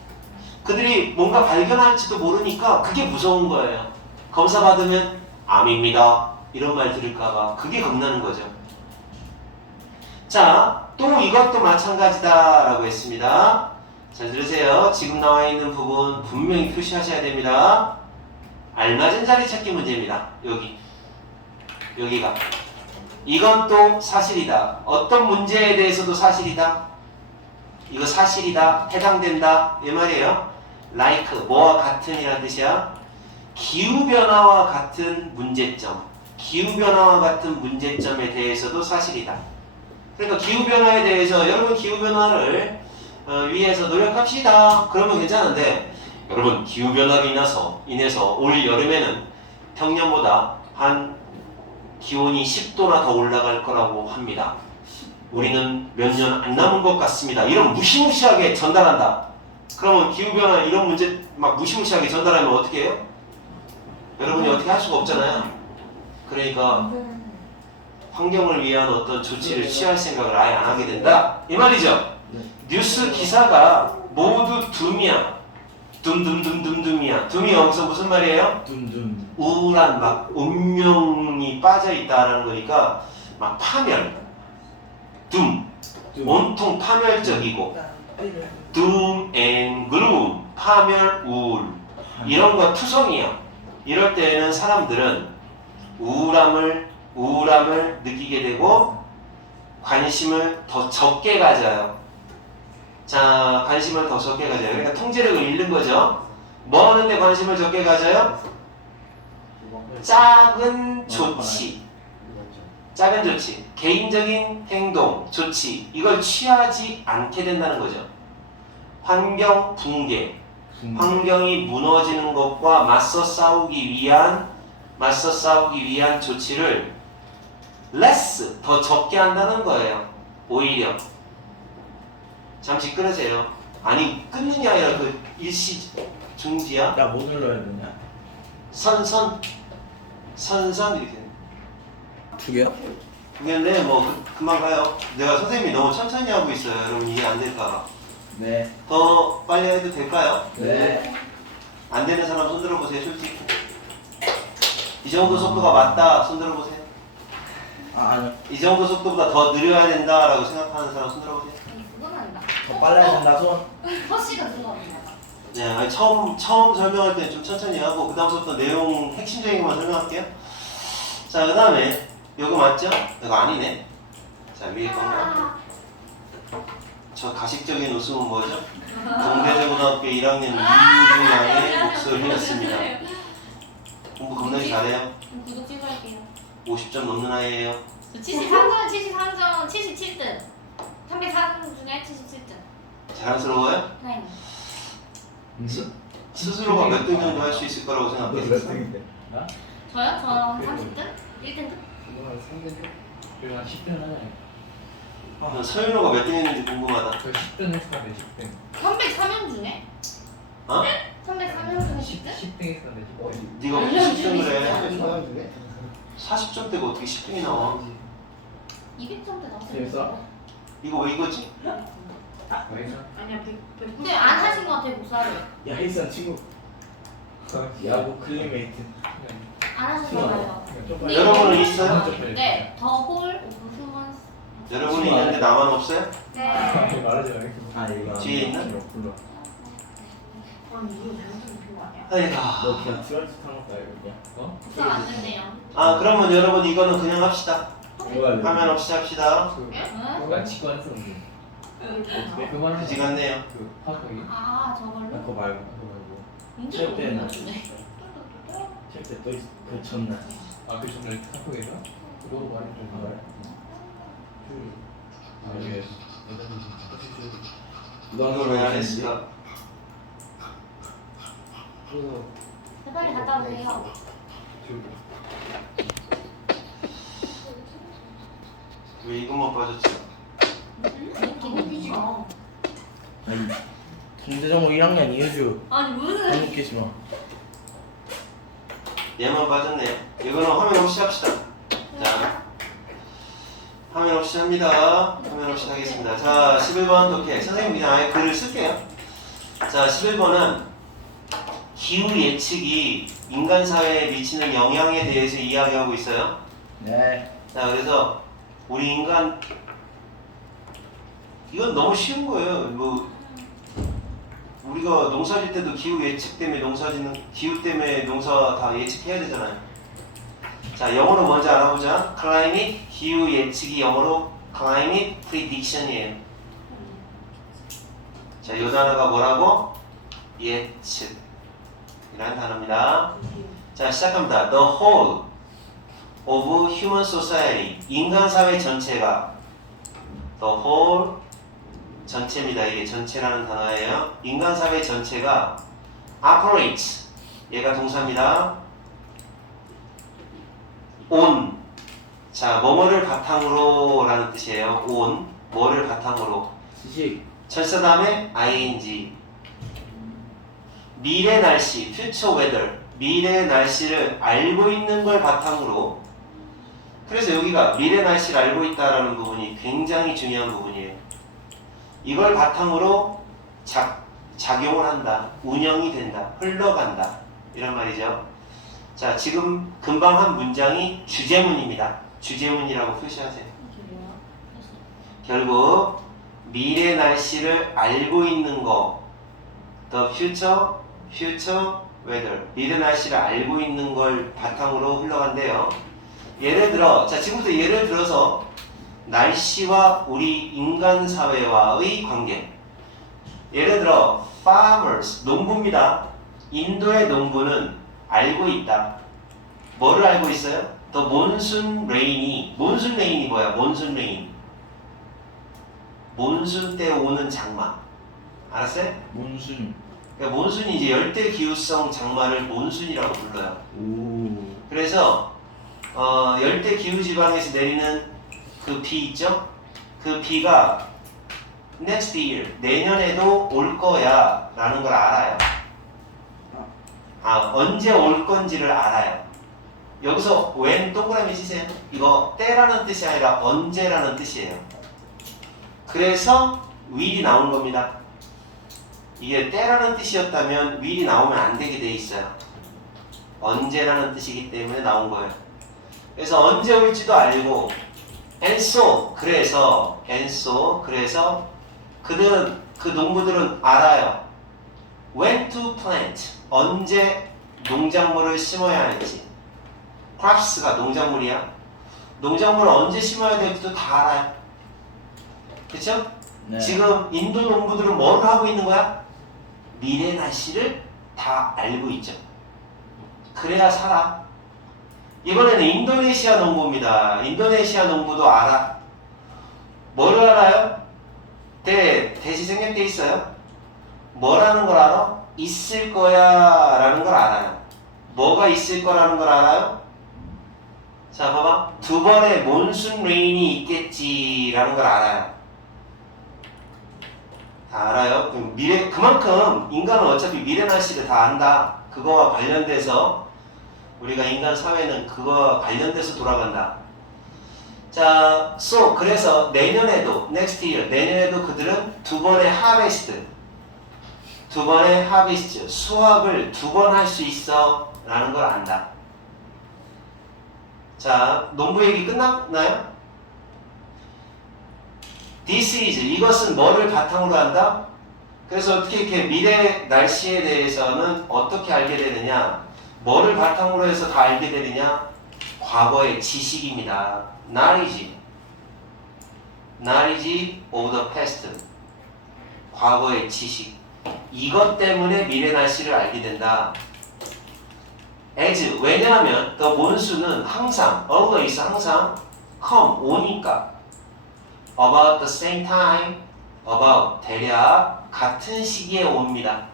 그들이 뭔가 발견할지도 모르니까 그게 무서운 거예요. 검사 받으면 암입니다. 이런 말 들을까봐 그게 겁나는 거죠. 자, 또 이것도 마찬가지다라고 했습니다. 잘 들으세요. 지금 나와 있는 부분 분명히 표시하셔야 됩니다. 알맞은 자리 찾기 문제입니다. 여기가. 이건 또 사실이다. 어떤 문제에 대해서도 사실이다. 이거 사실이다. 해당된다. 이 말이에요. like 뭐와 같은이라는 뜻이야. 기후변화와 같은 문제점. 기후변화와 같은 문제점에 대해서도 사실이다. 그러니까 기후변화에 대해서 여러분 기후변화를 위해서 노력합시다. 그러면 괜찮은데 여러분 기후변화로 인해서 올 여름에는 평년보다 한 기온이 10도나 더 올라갈 거라고 합니다. 우리는 몇 년 안 남은 것 같습니다. 이런 무시무시하게 전달한다. 그러면 기후변화 이런 문제 막 무시무시하게 전달하면 어떻게 해요? 여러분이 어떻게 할 수가 없잖아요. 그러니까 환경을 위한 어떤 조치를 취할 생각을 아예 안 하게 된다. 이 말이죠. 뉴스 기사가 모두 둠이야. 둠이야. 둠이 여기서 무슨 말이에요? 둠. 우울한 막 운명이 빠져 있다라는 거니까 막 파멸. 온통 파멸적이고 doom and gloom 파멸 우울 이런 거 투성이야. 이럴 때는 사람들은 우울함을 느끼게 되고 관심을 더 적게 가져요. 자, 관심을 더 적게 가져요. 그러니까 통제력을 잃는 거죠. 뭐 하는데 관심을 적게 가져요? 작은 조치. 작은 조치. 개인적인 행동, 조치. 이걸 취하지 않게 된다는 거죠. 환경 붕괴. 환경이 무너지는 것과 맞서 싸우기 위한 조치를 less 더 적게 한다는 거예요. 오히려 잠시 끊으세요. 아니 끊는 게 아니라 그 일시 중지야. 나 뭐 눌러야 되냐? 선선 이렇게. 두 개야? 근데 뭐 금방 가요. 내가 선생님이 너무 천천히 하고 있어요. 여러분 이해 안 될까? 네. 더 빨리 해도 될까요? 네. 안 되는 사람 손 들어보세요. 솔직히 이 정도 속도가 맞다. 손 들어보세요. 아니. 이 정도 속도보다 더 느려야 된다라고 생각하는 사람 손 들어보세요. 그건 아니다. 더 빨라야 된다 손. 허씨가 들어갑니다. 네, 아니, 처음 설명할 때는 좀 천천히 하고 그 다음부터 내용 핵심적인 것만 설명할게요. 자, 그 다음에 이거 맞죠? 이거 아니네. 자, 위에 건가? 저 가식적인 웃음은 뭐죠? 동대제고등학교 1학년 이유중 양의 목소리였습니다. 공부 겁나게 잘해요. 구독 찍을게요. 50점 넘는 아이예요. 저 73점, 73점, 77등. 304등 중에 77등. 자랑스러워요? 네. 스스로가 몇 등 정도 할 수 있을 거라고 생각해요. 나? 저요? 저 30등? 1등급? 그거는 3등? 그리고 한 10등 하나요? 서윤호가 몇 등 했는지 궁금하다. 저 10등 했었는데 10등 304명 중에? 어? 304명 중에 10등? 10등 했었는데 10등 네가 어떻게 알려주기 10등을 쉽지 해? 않아요. 40점대가 어떻게 10등이 나와? 200점대 재밌어? 나왔어요. 이거 왜 이거지? 거기서 아니야, 100. 근데 안 하신 것 같아요, 복사를. 야 힐슨 친구. 야구 클리메이트. 안 하신 거예요. 네. 여러분은 있어요? 네, 더홀 오브 휴먼스. 여러분이 있는데 나만 없어요? 네. 말하지 말고 아 이거 뒤에 있나? 불러. 아이가. 너 그냥 트라이스 타는 것도 알고 있냐? 어? 복사가 안 됐네요. 아 그러면 여러분 이거는 그냥 합시다. 이거 알려. 화면 없이 합시다. 그거 치고 안 썼는데 어떻게? 그만 그지 같네요. 그 파악하기 아, 저걸로? 그거 말고. 그거 말고 문제가 칠 때는. 없네. 칠때 또 있어. 그 전날. 아그 전에 카톡에서 그거 말이 좀 그래? 아 이게 이걸 왜안 했을까? 빨리 갔다 오세요. 왜 이것만 빠졌지? 기능이죠. 아니. 김대정호 1학년 이효주. 아니, 무슨. 너무 웃기지 마. 얘만 빠졌네요. 이거는 화면 없이 합시다. 자, 화면 없이 합니다. 화면 없이 하겠습니다. 자, 11번 오케이. 선생님 그냥 아예 글을 쓸게요. 자, 11번은 기후 예측이 인간 사회에 미치는 영향에 대해서 이야기하고 있어요. 네. 자, 그래서 우리 인간 이건 너무 쉬운 거예요. 뭐 우리가 농사질 때도 기후 예측 때문에 기후 때문에 농사 다 예측해야 되잖아요. 자, 영어로 먼저 알아보자. climate 기후 예측이 영어로 climate prediction이에요. 자, 이 단어가 뭐라고? 예측. 이라는 단어입니다. 자, 시작합니다. The whole of human society. 인간 사회 전체가 the whole 전체입니다. 이게 전체라는 단어예요. 인간 사회 전체가 operates. 얘가 동사입니다. on. 자, 뭐뭐를 바탕으로 라는 뜻이에요. on. 뭐를 바탕으로. 지식. 전치사 다음에 ing. 미래 날씨, future weather. 미래 날씨를 알고 있는 걸 바탕으로. 그래서 여기가 미래 날씨를 알고 있다라는 부분이 굉장히 중요한 부분이에요. 이걸 바탕으로 작용을 한다, 운영이 된다, 흘러간다 이런 말이죠. 자, 지금 금방 한 문장이 주제문입니다. 주제문이라고 표시하세요. 결국 미래 날씨를 알고 있는 거, the future weather. 미래 날씨를 알고 있는 걸 바탕으로 흘러간대요. 예를 들어, 자 지금부터 예를 들어서 날씨와 우리 인간 사회와의 관계. 예를 들어 farmers, 농부입니다. 인도의 농부는 알고 있다. 뭐를 알고 있어요? The monsoon rain이, 몬순 레인이 뭐야? 몬순 레인. 몬순 때 오는 장마. 알았어요? 몬순. 그러니까 몬순이 이제 열대 기후성 장마를 몬순이라고 불러요. 오. 그래서 열대 기후 지방에서 내리는 그 비 있죠? 그 비가 next year, 내년에도 올 거야 라는 걸 알아요. 언제 올 건지를 알아요. 여기서 when 동그라미 치세요. 이거 때라는 뜻이 아니라 언제라는 뜻이에요. 그래서 will이 나온 겁니다. 이게 때라는 뜻이었다면 will이 나오면 안 되게 돼 있어요. 언제라는 뜻이기 때문에 나온 거예요. 그래서 언제 올지도 알고 and so, 그래서 그들은, 그 농부들은 알아요. when to plant, 언제 농작물을 심어야 할지. crops가 농작물이야. 농작물을 언제 심어야 될지도 다 알아요. 그쵸? 네. 지금 인도 농부들은 뭘 하고 있는 거야? 미래 날씨를 다 알고 있죠. 그래야 살아. 이번에는 인도네시아 농부입니다. 인도네시아 농부도 알아. 뭐를 알아요? 대시 생략돼 있어요. 뭐라는 걸 알아? 있을 거야 라는 걸 알아요. 뭐가 있을 거라는 걸 알아요? 자 봐봐. 두 번의 몬순 레인이 있겠지 라는 걸 알아요. 다 알아요. 그럼 그만큼 인간은 어차피 미래 날씨를 다 안다. 그거와 관련돼서 우리가 인간 사회는 그거와 관련돼서 돌아간다. 자, so 그래서 내년에도 next year, 내년에도 그들은 두 번의 harvest, 수확을 두 번 할 수 있어 라는 걸 안다. 자, 농부 얘기 끝났나요? This is, 이것은 뭐를 바탕으로 한다? 그래서 어떻게 이렇게 미래 날씨에 대해서는 어떻게 알게 되느냐? 뭐를 바탕으로 해서 다 알게 되느냐? 과거의 지식입니다. knowledge of the past. 과거의 지식. 이것 때문에 미래 날씨를 알게 된다. as, 왜냐하면 the monsoon은 항상, always 항상 come, 오니까 about the same time, about, 대략 같은 시기에 옵니다.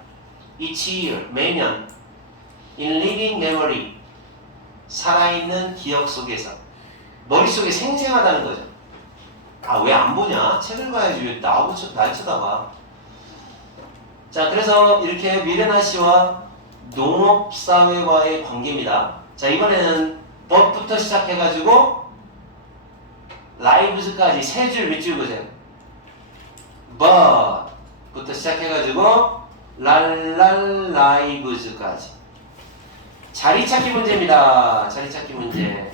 each year, 매년 in living memory, 살아있는 기억 속에서. 머릿속에 생생하다는 거죠. 왜 안 보냐? 책을 봐야지 왜 날 쳐다봐. 자, 그래서 이렇게 미래 날씨와 농업사회와의 관계입니다. 자, 이번에는 but부터 시작해가지고 lives까지 세 줄 밑줄 보세요. but부터 시작해가지고 lives까지. 자리 찾기 문제입니다. 자리 찾기 문제.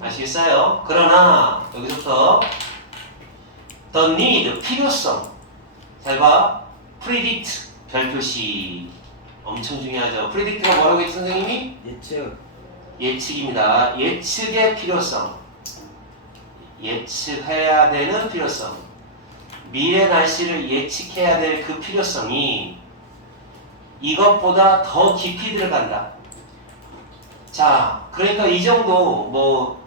아시겠어요? 그러나 여기서부터 the need, 필요성. 잘 봐. predict, 별표시. 엄청 중요하죠. predict가 뭐라고 했지 선생님이? 예측. 예측입니다. 예측의 필요성. 예측해야 되는 필요성. 미래 날씨를 예측해야 될 그 필요성이 이것보다 더 깊이 들어간다. 자, 그러니까 이 정도 뭐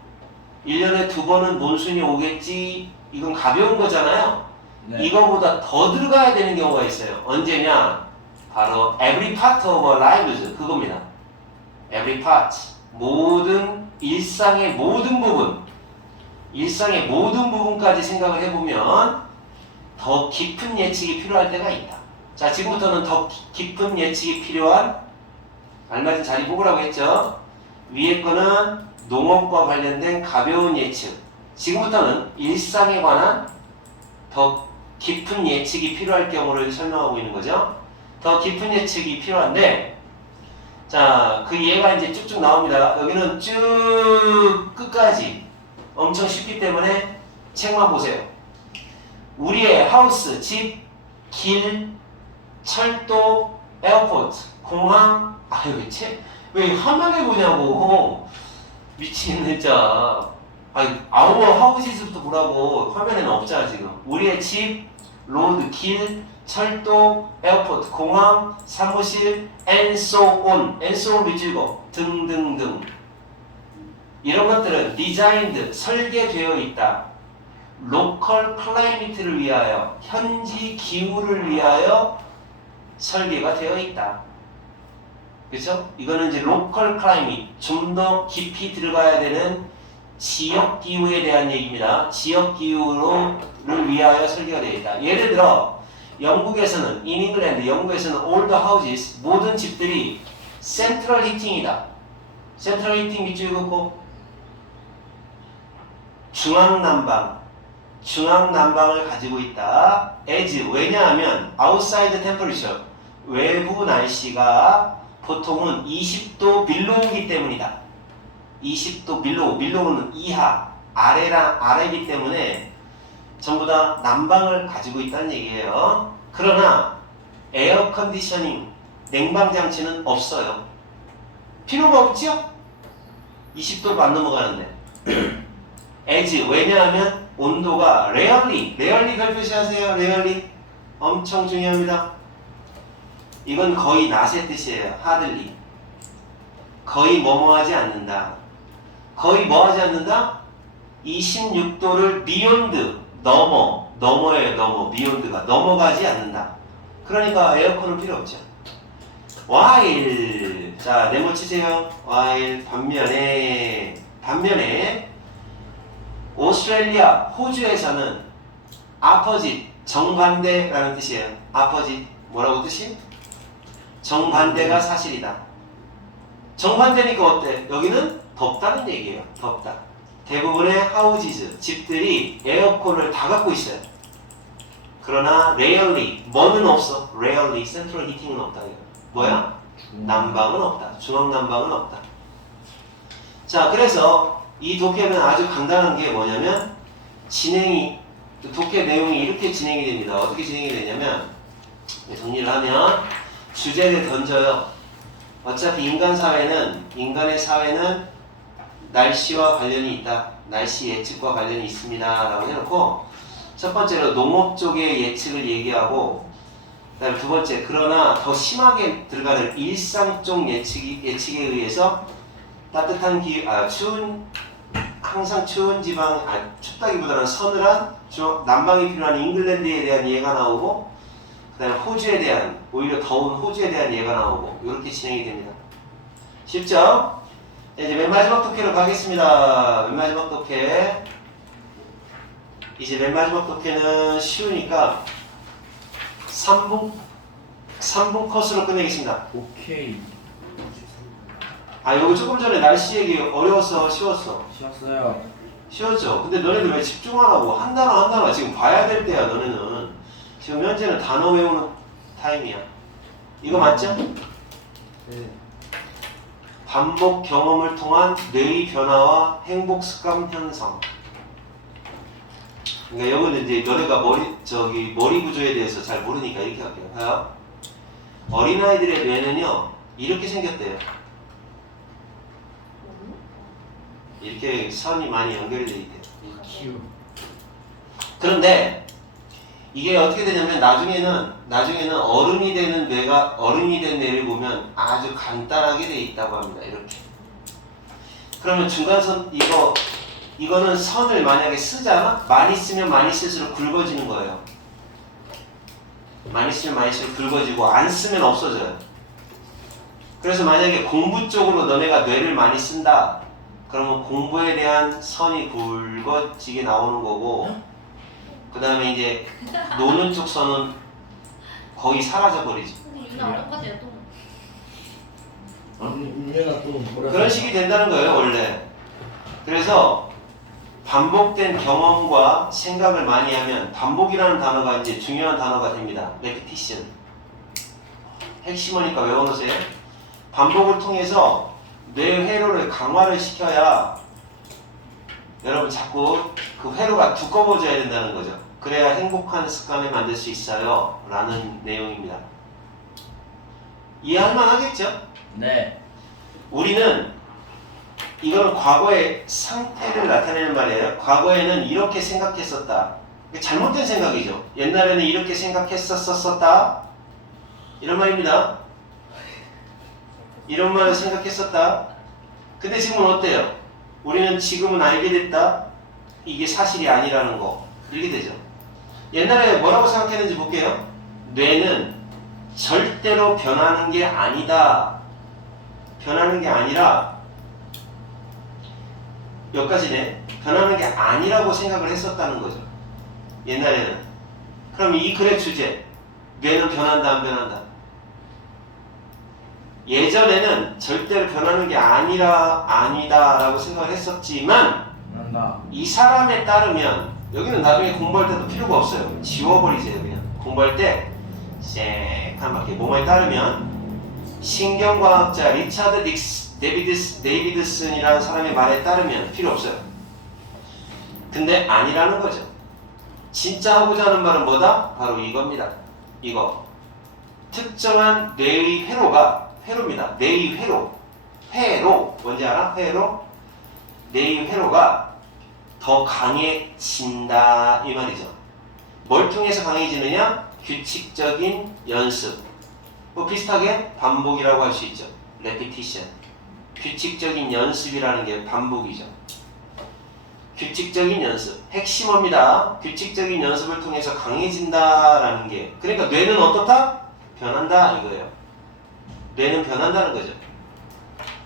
1년에 두 번은 몬순이 오겠지. 이건 가벼운 거잖아요. 네. 이거보다 더 들어가야 되는 경우가 있어요. 언제냐? 바로 every part of our lives, 그겁니다. every part, 모든 일상의 모든 부분까지 생각을 해보면 더 깊은 예측이 필요할 때가 있다. 자, 지금부터는 더 깊은 예측이 필요한 알맞은 자리 보고라고 했죠. 위에 거는 농업과 관련된 가벼운 예측. 지금부터는 일상에 관한 더 깊은 예측이 필요할 경우를 설명하고 있는 거죠. 더 깊은 예측이 필요한데, 자, 그 예가 이제 쭉쭉 나옵니다. 여기는 쭉 끝까지 엄청 쉽기 때문에 책만 보세요. 우리의 하우스, 집, 길, 철도, 에어포트, 공항. 왜 화면에 보냐고. 미치겠네 진짜. 아니, our houses부터 보라고 화면에는 없잖아 지금. 우리의 집, 로드, 길, 철도, 에어포트, 공항, 사무실, and so on, and so on 밑줄고 등등등. 이런 것들은 designed, 설계되어 있다. local climate를 위하여, 현지 기후를 위하여 설계가 되어 있다. 그렇죠? 이거는 이제 local climate, 좀 더 깊이 들어가야 되는 지역 기후에 대한 얘기입니다. 지역 기후를 위하여 설계가 되어 있다. 예를 들어 영국에서는 in England, 영국에서는 all the houses, 모든 집들이 central heating이다. central heating 밑줄 긋고 중앙난방을 가지고 있다. as, 왜냐하면 outside temperature, 외부 날씨가 보통은 20도 밀로우기 때문이다. 20도 밀로우는 이하, 아래이기 때문에 전부 다 난방을 가지고 있다는 얘기예요. 그러나 에어 컨디셔닝, 냉방 장치는 없어요. 필요가 없죠? 20도도 안 넘어가는데. as, 왜냐하면 온도가 rarely 별 표시하세요. rarely 엄청 중요합니다. 이건 거의 낮의 뜻이에요. hardly. 거의 뭐뭐하지 않는다. 거의 뭐하지 않는다? 26도를 beyond, 넘어예요. beyond가 넘어가지 않는다. 그러니까 에어컨은 필요 없죠. while, 자 네모 치세요. while 반면에 오스트레일리아, 호주에서는 opposite, 정반대라는 뜻이에요. opposite, 뭐라고 뜻이? 정반대가 사실이다. 정반대니까 어때? 여기는 덥다는 얘기예요. 덥다. 대부분의 houses, 집들이 에어컨을 다 갖고 있어요. 그러나 rarely, 뭐는 없어? rarely, central heating은 없다. 뭐야? 난방은 없다. 중앙난방은 없다. 자, 그래서 이 독해는 아주 간단한 게 뭐냐면 독해 내용이 이렇게 진행이 됩니다. 어떻게 진행이 되냐면 정리를 하면 주제를 던져요. 어차피 인간의 사회는 날씨와 관련이 있다. 날씨 예측과 관련이 있습니다. 라고 해놓고 첫 번째로 농업 쪽의 예측을 얘기하고 그 다음에 두 번째, 그러나 더 심하게 들어가는 일상 쪽 예측에 의해서 따뜻한 항상 추운 지방, 춥다기보다는 서늘한 난방이 필요한 잉글랜드에 대한 예가 나오고 그 다음에 호주에 대한, 오히려 더운 호주에 대한 예가 나오고 이렇게 진행이 됩니다. 쉽죠? 이제 맨 마지막 독해로 가겠습니다. 맨 마지막 독해. 이제 맨 마지막 독해는 쉬우니까 3분 코스로 끝내겠습니다. 오케이. 이거 조금 전에 날씨 얘기 어려웠어? 쉬웠어? 쉬웠죠? 근데 너네들 왜 집중 안 하고 한 단어 지금 봐야 될 때야. 너네는 지금 현재는 단어 외우는 타임이야. 이거 맞죠? 네. 반복 경험을 통한 뇌의 변화와 행복 습관 형성. 그러니까 여기는 이제 너네가 머리 구조에 대해서 잘 모르니까 이렇게 할게요. 봐요. 어린아이들의 뇌는요 이렇게 생겼대요. 이렇게 선이 많이 연결이 돼 있대요. 그런데 이게 어떻게 되냐면 나중에는 어른이 된 뇌를 보면 아주 간단하게 돼 있다고 합니다. 이렇게. 그러면 중간선 이거는 선을 만약에 쓰잖아? 많이 쓰면 많이 쓸수록 굵어지는 거예요. 많이 쓰면 많이 쓸수록 굵어지고 안 쓰면 없어져요. 그래서 만약에 공부 쪽으로 너네가 뇌를 많이 쓴다. 그러면 공부에 대한 선이 굵어지게 나오는 거고 그 다음에 이제 노는 쪽 선은 거의 사라져 버리지. 근데 이거 어떡하세요 또? 인연아 또 뭐라 그런 식이 된다는 거예요 원래. 그래서 반복된 경험과 생각을 많이 하면 반복이라는 단어가 이제 중요한 단어가 됩니다. repetition. 핵심어니까 외워놓으세요. 반복을 통해서 뇌 회로를 강화를 시켜야 여러분 자꾸 그 회로가 두꺼워져야 된다는 거죠. 그래야 행복한 습관을 만들 수 있어요. 라는 내용입니다. 이해할 만하겠죠? 네. 우리는 이거는 과거의 상태를 나타내는 말이에요. 과거에는 이렇게 생각했었다. 이게 잘못된 생각이죠. 옛날에는 이렇게 생각했었었다. 이런 말입니다. 이런 말을 생각했었다. 근데 지금은 어때요? 우리는 지금은 알게 됐다. 이게 사실이 아니라는 거. 이렇게 되죠. 옛날에 뭐라고 생각했는지 볼게요. 뇌는 절대로 변하는 게 아니다. 변하는 게 아니라 여기까지네. 변하는 게 아니라고 생각을 했었다는 거죠. 옛날에는. 그럼 이 글의 주제, 뇌는 변한다 안 변한다? 예전에는 절대로 변하는 게 아니다 라고 생각을 했었지만 난다. 이 사람에 따르면 여기는 나중에 공부할 때도 필요가 없어요. 지워버리세요. 그냥 공부할 때 쎄한 바퀴 뭐뭐에 따르면 신경과학자 리차드 데이비드슨이라는 사람의 말에 따르면 필요 없어요. 근데 아니라는 거죠. 진짜 하고자 하는 말은 뭐다? 바로 이겁니다. 이거 특정한 뇌의 회로입니다. 뇌의 회로 뭔지 알아? 회로? 뇌의 회로가 더 강해진다 이 말이죠. 뭘 통해서 강해지느냐? 규칙적인 연습. 뭐 비슷하게 반복이라고 할 수 있죠. repetition. 규칙적인 연습이라는 게 반복이죠. 규칙적인 연습. 핵심어입니다. 규칙적인 연습을 통해서 강해진다라는 게. 그러니까 뇌는 어떻다? 변한다 이거예요. 뇌는 변한다는 거죠.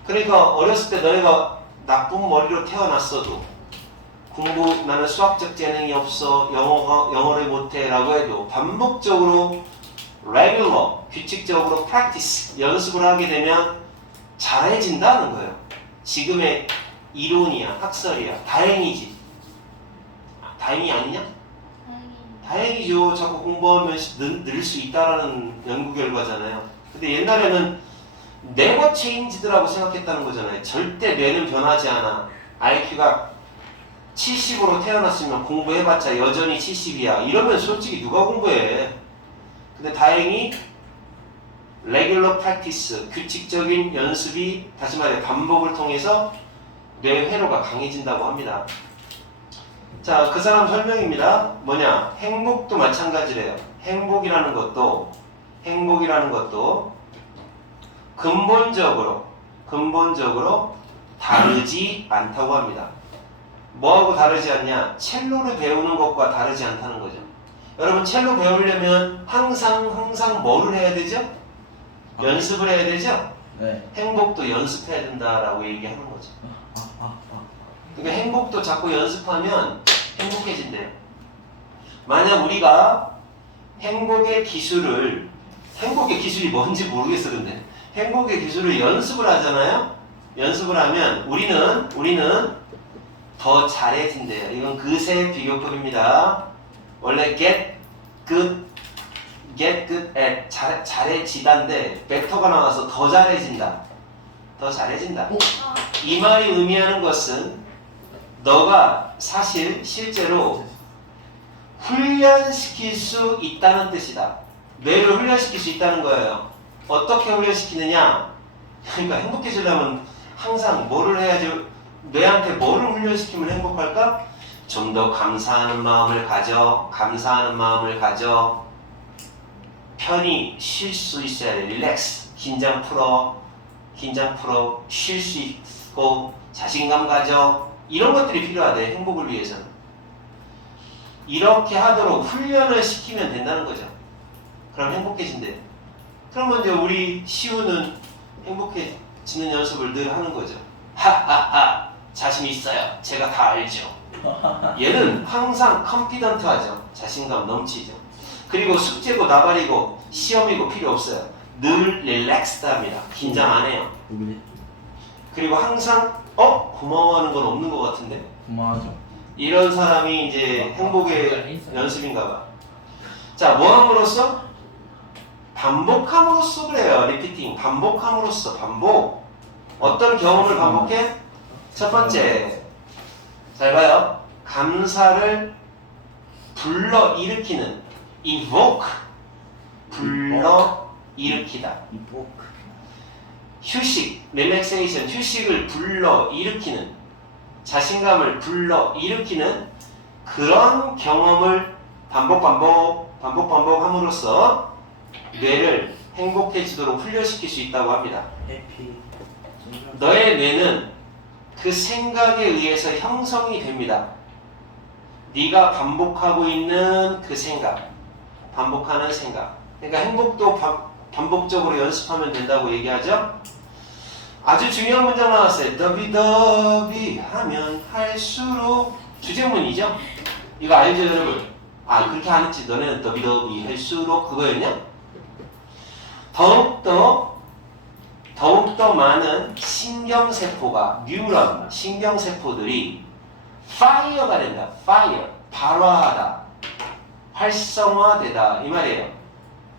그러니까 어렸을 때 너희가 나쁜 머리로 태어났어도 나는 수학적 재능이 없어 영어를 못해 라고 해도 반복적으로 regular 규칙적으로 practice 연습을 하게 되면 잘해진다는 거예요. 지금의 이론이야 학설이야. 다행이지. 다행이 아니냐? 다행이죠. 자꾸 공부하면 늘 수 있다라는 연구 결과잖아요. 근데 옛날에는 never changed라고 생각했다는 거잖아요. 절대 뇌는 변하지 않아. IQ가 70으로 태어났으면 공부해봤자 여전히 70이야. 이러면 솔직히 누가 공부해? 근데 다행히 regular practice, 규칙적인 연습이 다시 말해 반복을 통해서 뇌 회로가 강해진다고 합니다. 자, 그 사람 설명입니다. 뭐냐? 행복도 마찬가지래요. 행복이라는 것도 근본적으로 다르지 않다고 합니다. 뭐하고 다르지 않냐? 첼로를 배우는 것과 다르지 않다는 거죠. 여러분 첼로 배우려면 항상 뭐를 해야 되죠? 연습을 해야 되죠? 네. 행복도 연습해야 된다라고 얘기하는 거죠. 그러니까 행복도 자꾸 연습하면 행복해진대요. 만약 우리가 행복의 기술이 뭔지 모르겠어. 근데 행복의 기술을 연습을 하잖아요. 연습을 하면 우리는 더 잘해진대요. 이건 그새 비교급입니다. 원래 get good at 잘해지다인데 벡터가 나와서 더 잘해진다. 이 말이 의미하는 것은 너가 실제로 훈련시킬 수 있다는 뜻이다. 뇌를 훈련시킬 수 있다는 거예요. 어떻게 훈련시키느냐? 그러니까 행복해지려면 항상 뭐를 해야지? 뇌한테 뭐를 훈련시키면 행복할까? 좀 더 감사하는 마음을 가져. 편히 쉴 수 있어야 돼. 릴렉스. 긴장 풀어. 쉴 수 있고 자신감 가져. 이런 것들이 필요하대. 행복을 위해서는. 이렇게 하도록 훈련을 시키면 된다는 거죠. 그럼 행복해진대. 그러면 이제 우리 시우는 행복해지는 연습을 늘 하는 거죠. 하하하. 자신 있어요. 제가 다 알죠. 얘는 항상 컨피던트하죠. 자신감 넘치죠. 그리고 숙제고 나발이고 시험이고 필요 없어요. 늘 릴렉스드합니다. 긴장 안 해요. 그리고 항상 고마워하는 건 없는 것 같은데. 고마워하죠. 이런 사람이 이제 행복의 연습인가 봐. 자, 뭐함으로써? 반복함으로써 그래요. 리피팅. 반복함으로써. 반복. 어떤 경험을 반복해? 첫 번째. 잘 봐요. 감사를 불러일으키는 evoke. 불러일으키다. 휴식, 릴렉세이션, 휴식을 불러 일으키는, 자신감을 불러 일으키는 그런 경험을 반복함으로써 뇌를 행복해지도록 훈련시킬 수 있다고 합니다. 해피. 너의 뇌는 그 생각에 의해서 형성이 됩니다. 네가 반복하고 있는 그 생각, 반복하는 생각. 그러니까 행복도 반복적으로 연습하면 된다고 얘기하죠. 아주 중요한 문장 나왔어요. 더비 하면 할수록 주제문이죠. 이거 알죠 여러분? 아 그렇게 안 했지. 너네는 더비 할수록 그거였냐? 더욱더 많은 신경세포가 뉴런 신경세포들이 파이어가 된다. 파이어 발화하다. 활성화되다 이 말이에요.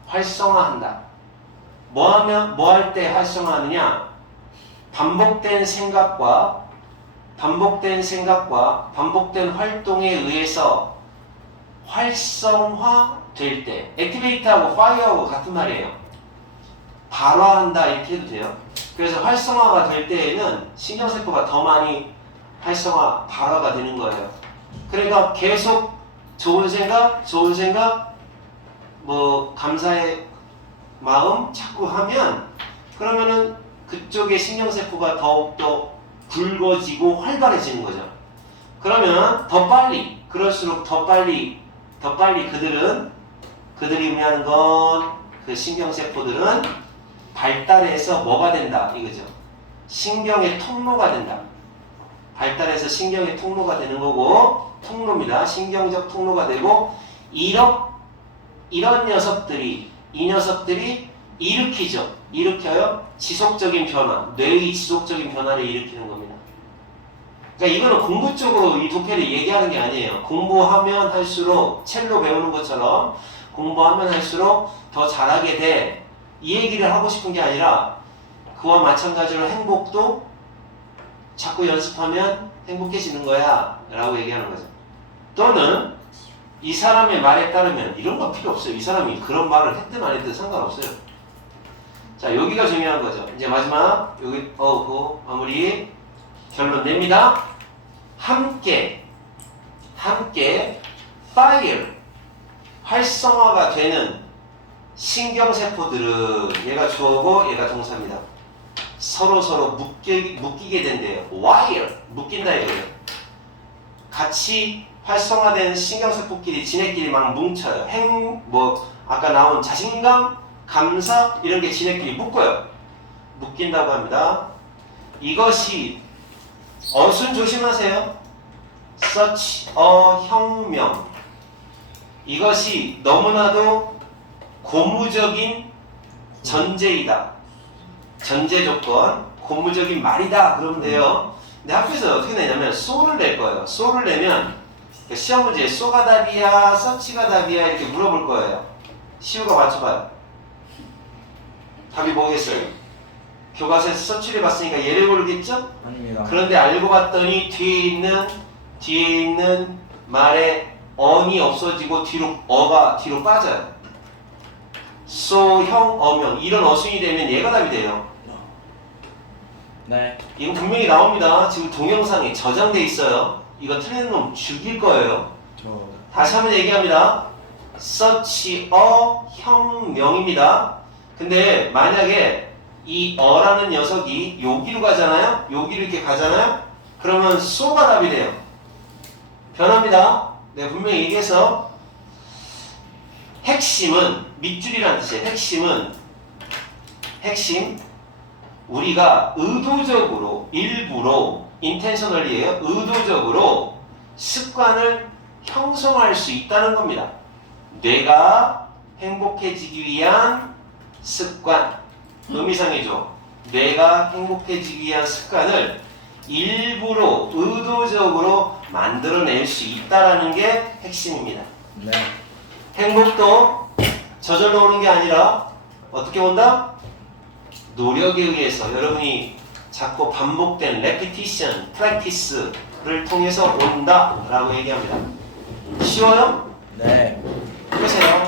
활성화한다. 뭐 할 때 활성화하느냐? 반복된 생각과 반복된 활동에 의해서 활성화될 때, 액티베이트하고 파이어하고 같은 말이에요. 발화한다 이렇게 해도 돼요. 그래서 활성화가 될 때에는 신경세포가 더 많이 발화가 되는 거예요. 그러니까 계속 좋은 생각, 뭐 감사의 마음 자꾸 하면 그러면은 그쪽의 신경세포가 더욱더 굵어지고 활발해지는 거죠. 그러면 그럴수록 더 빨리 그들이 의미하는 건 그 신경세포들은 발달해서 뭐가 된다 이거죠. 신경의 통로가 된다. 발달해서 신경의 통로가 되는 거고, 통로입니다. 신경적 통로가 되고, 이런 녀석들이 일으켜요. 지속적인 변화, 뇌의 지속적인 변화를 일으키는 겁니다. 그러니까 이거는 공부 쪽으로 이 독해를 얘기하는 게 아니에요. 공부하면 할수록 첼로 배우는 것처럼 공부하면 할수록 더 잘하게 돼. 이 얘기를 하고 싶은 게 아니라 그와 마찬가지로 행복도 자꾸 연습하면 행복해지는 거야 라고 얘기하는 거죠. 또는 이 사람의 말에 따르면 이런 건 필요 없어요. 이 사람이 그런 말을 했든 안 했든 상관없어요. 자, 여기가 중요한 거죠. 이제 마지막 여기 그 마무리 결론 냅니다. 함께 fire 활성화가 되는 신경세포들은 얘가 주어고 얘가 동사입니다. 서로 묶이게 된대요. wire 묶인다 이거예요. 같이 활성화된 신경세포끼리 지네끼리 막 뭉쳐요. 아까 나온 자신감, 감사 이런 게 지네끼리 묶인다고 합니다. 이것이 어순 조심하세요. such a 혁명. 이것이 너무나도 고무적인 전제이다. 전제 조건, 고무적인 말이다. 그러면 돼요. 근데 학교에서 어떻게 내냐면 so를 낼 거예요. so를 내면 시험 문제에 so가 답이야, such가 답이야 이렇게 물어볼 거예요. 시우가 맞춰봐요. 답이 뭐겠어요? 교과서에서 서치를 봤으니까 얘를 고르겠죠? 아닙니다. 그런데 알고 봤더니 뒤에 있는 말에 언이 없어지고 어가 뒤로 빠져요. 소형 어명 이런 어순이 되면 얘가 답이 돼요. 네. 이거 분명히 나옵니다. 지금 동영상에 저장돼 있어요. 이거 틀리는 놈 죽일 거예요. 다시 한번 얘기합니다. such a 혁명입니다. 근데 만약에 이 어라는 녀석이 여기로 가잖아요. 여기로 이렇게 가잖아요. 그러면 so가 답이 돼요. 변합니다. 내가 분명히 얘기해서 핵심은 밑줄이라는 뜻이에요. 핵심 우리가 의도적으로 일부러 intentionally예요. 의도적으로 습관을 형성할 수 있다는 겁니다. 뇌가 행복해지기 위한 습관. 의미상이죠. 뇌가 행복해지기 위한 습관을 일부러 의도적으로 만들어낼 수 있다는 게 핵심입니다. 네. 행복도 저절로 오는 게 아니라 어떻게 온다? 노력에 의해서 여러분이 자꾸 반복된 repetition, practice를 통해서 온다라고 얘기합니다. 쉬워요? 네. 해보세요.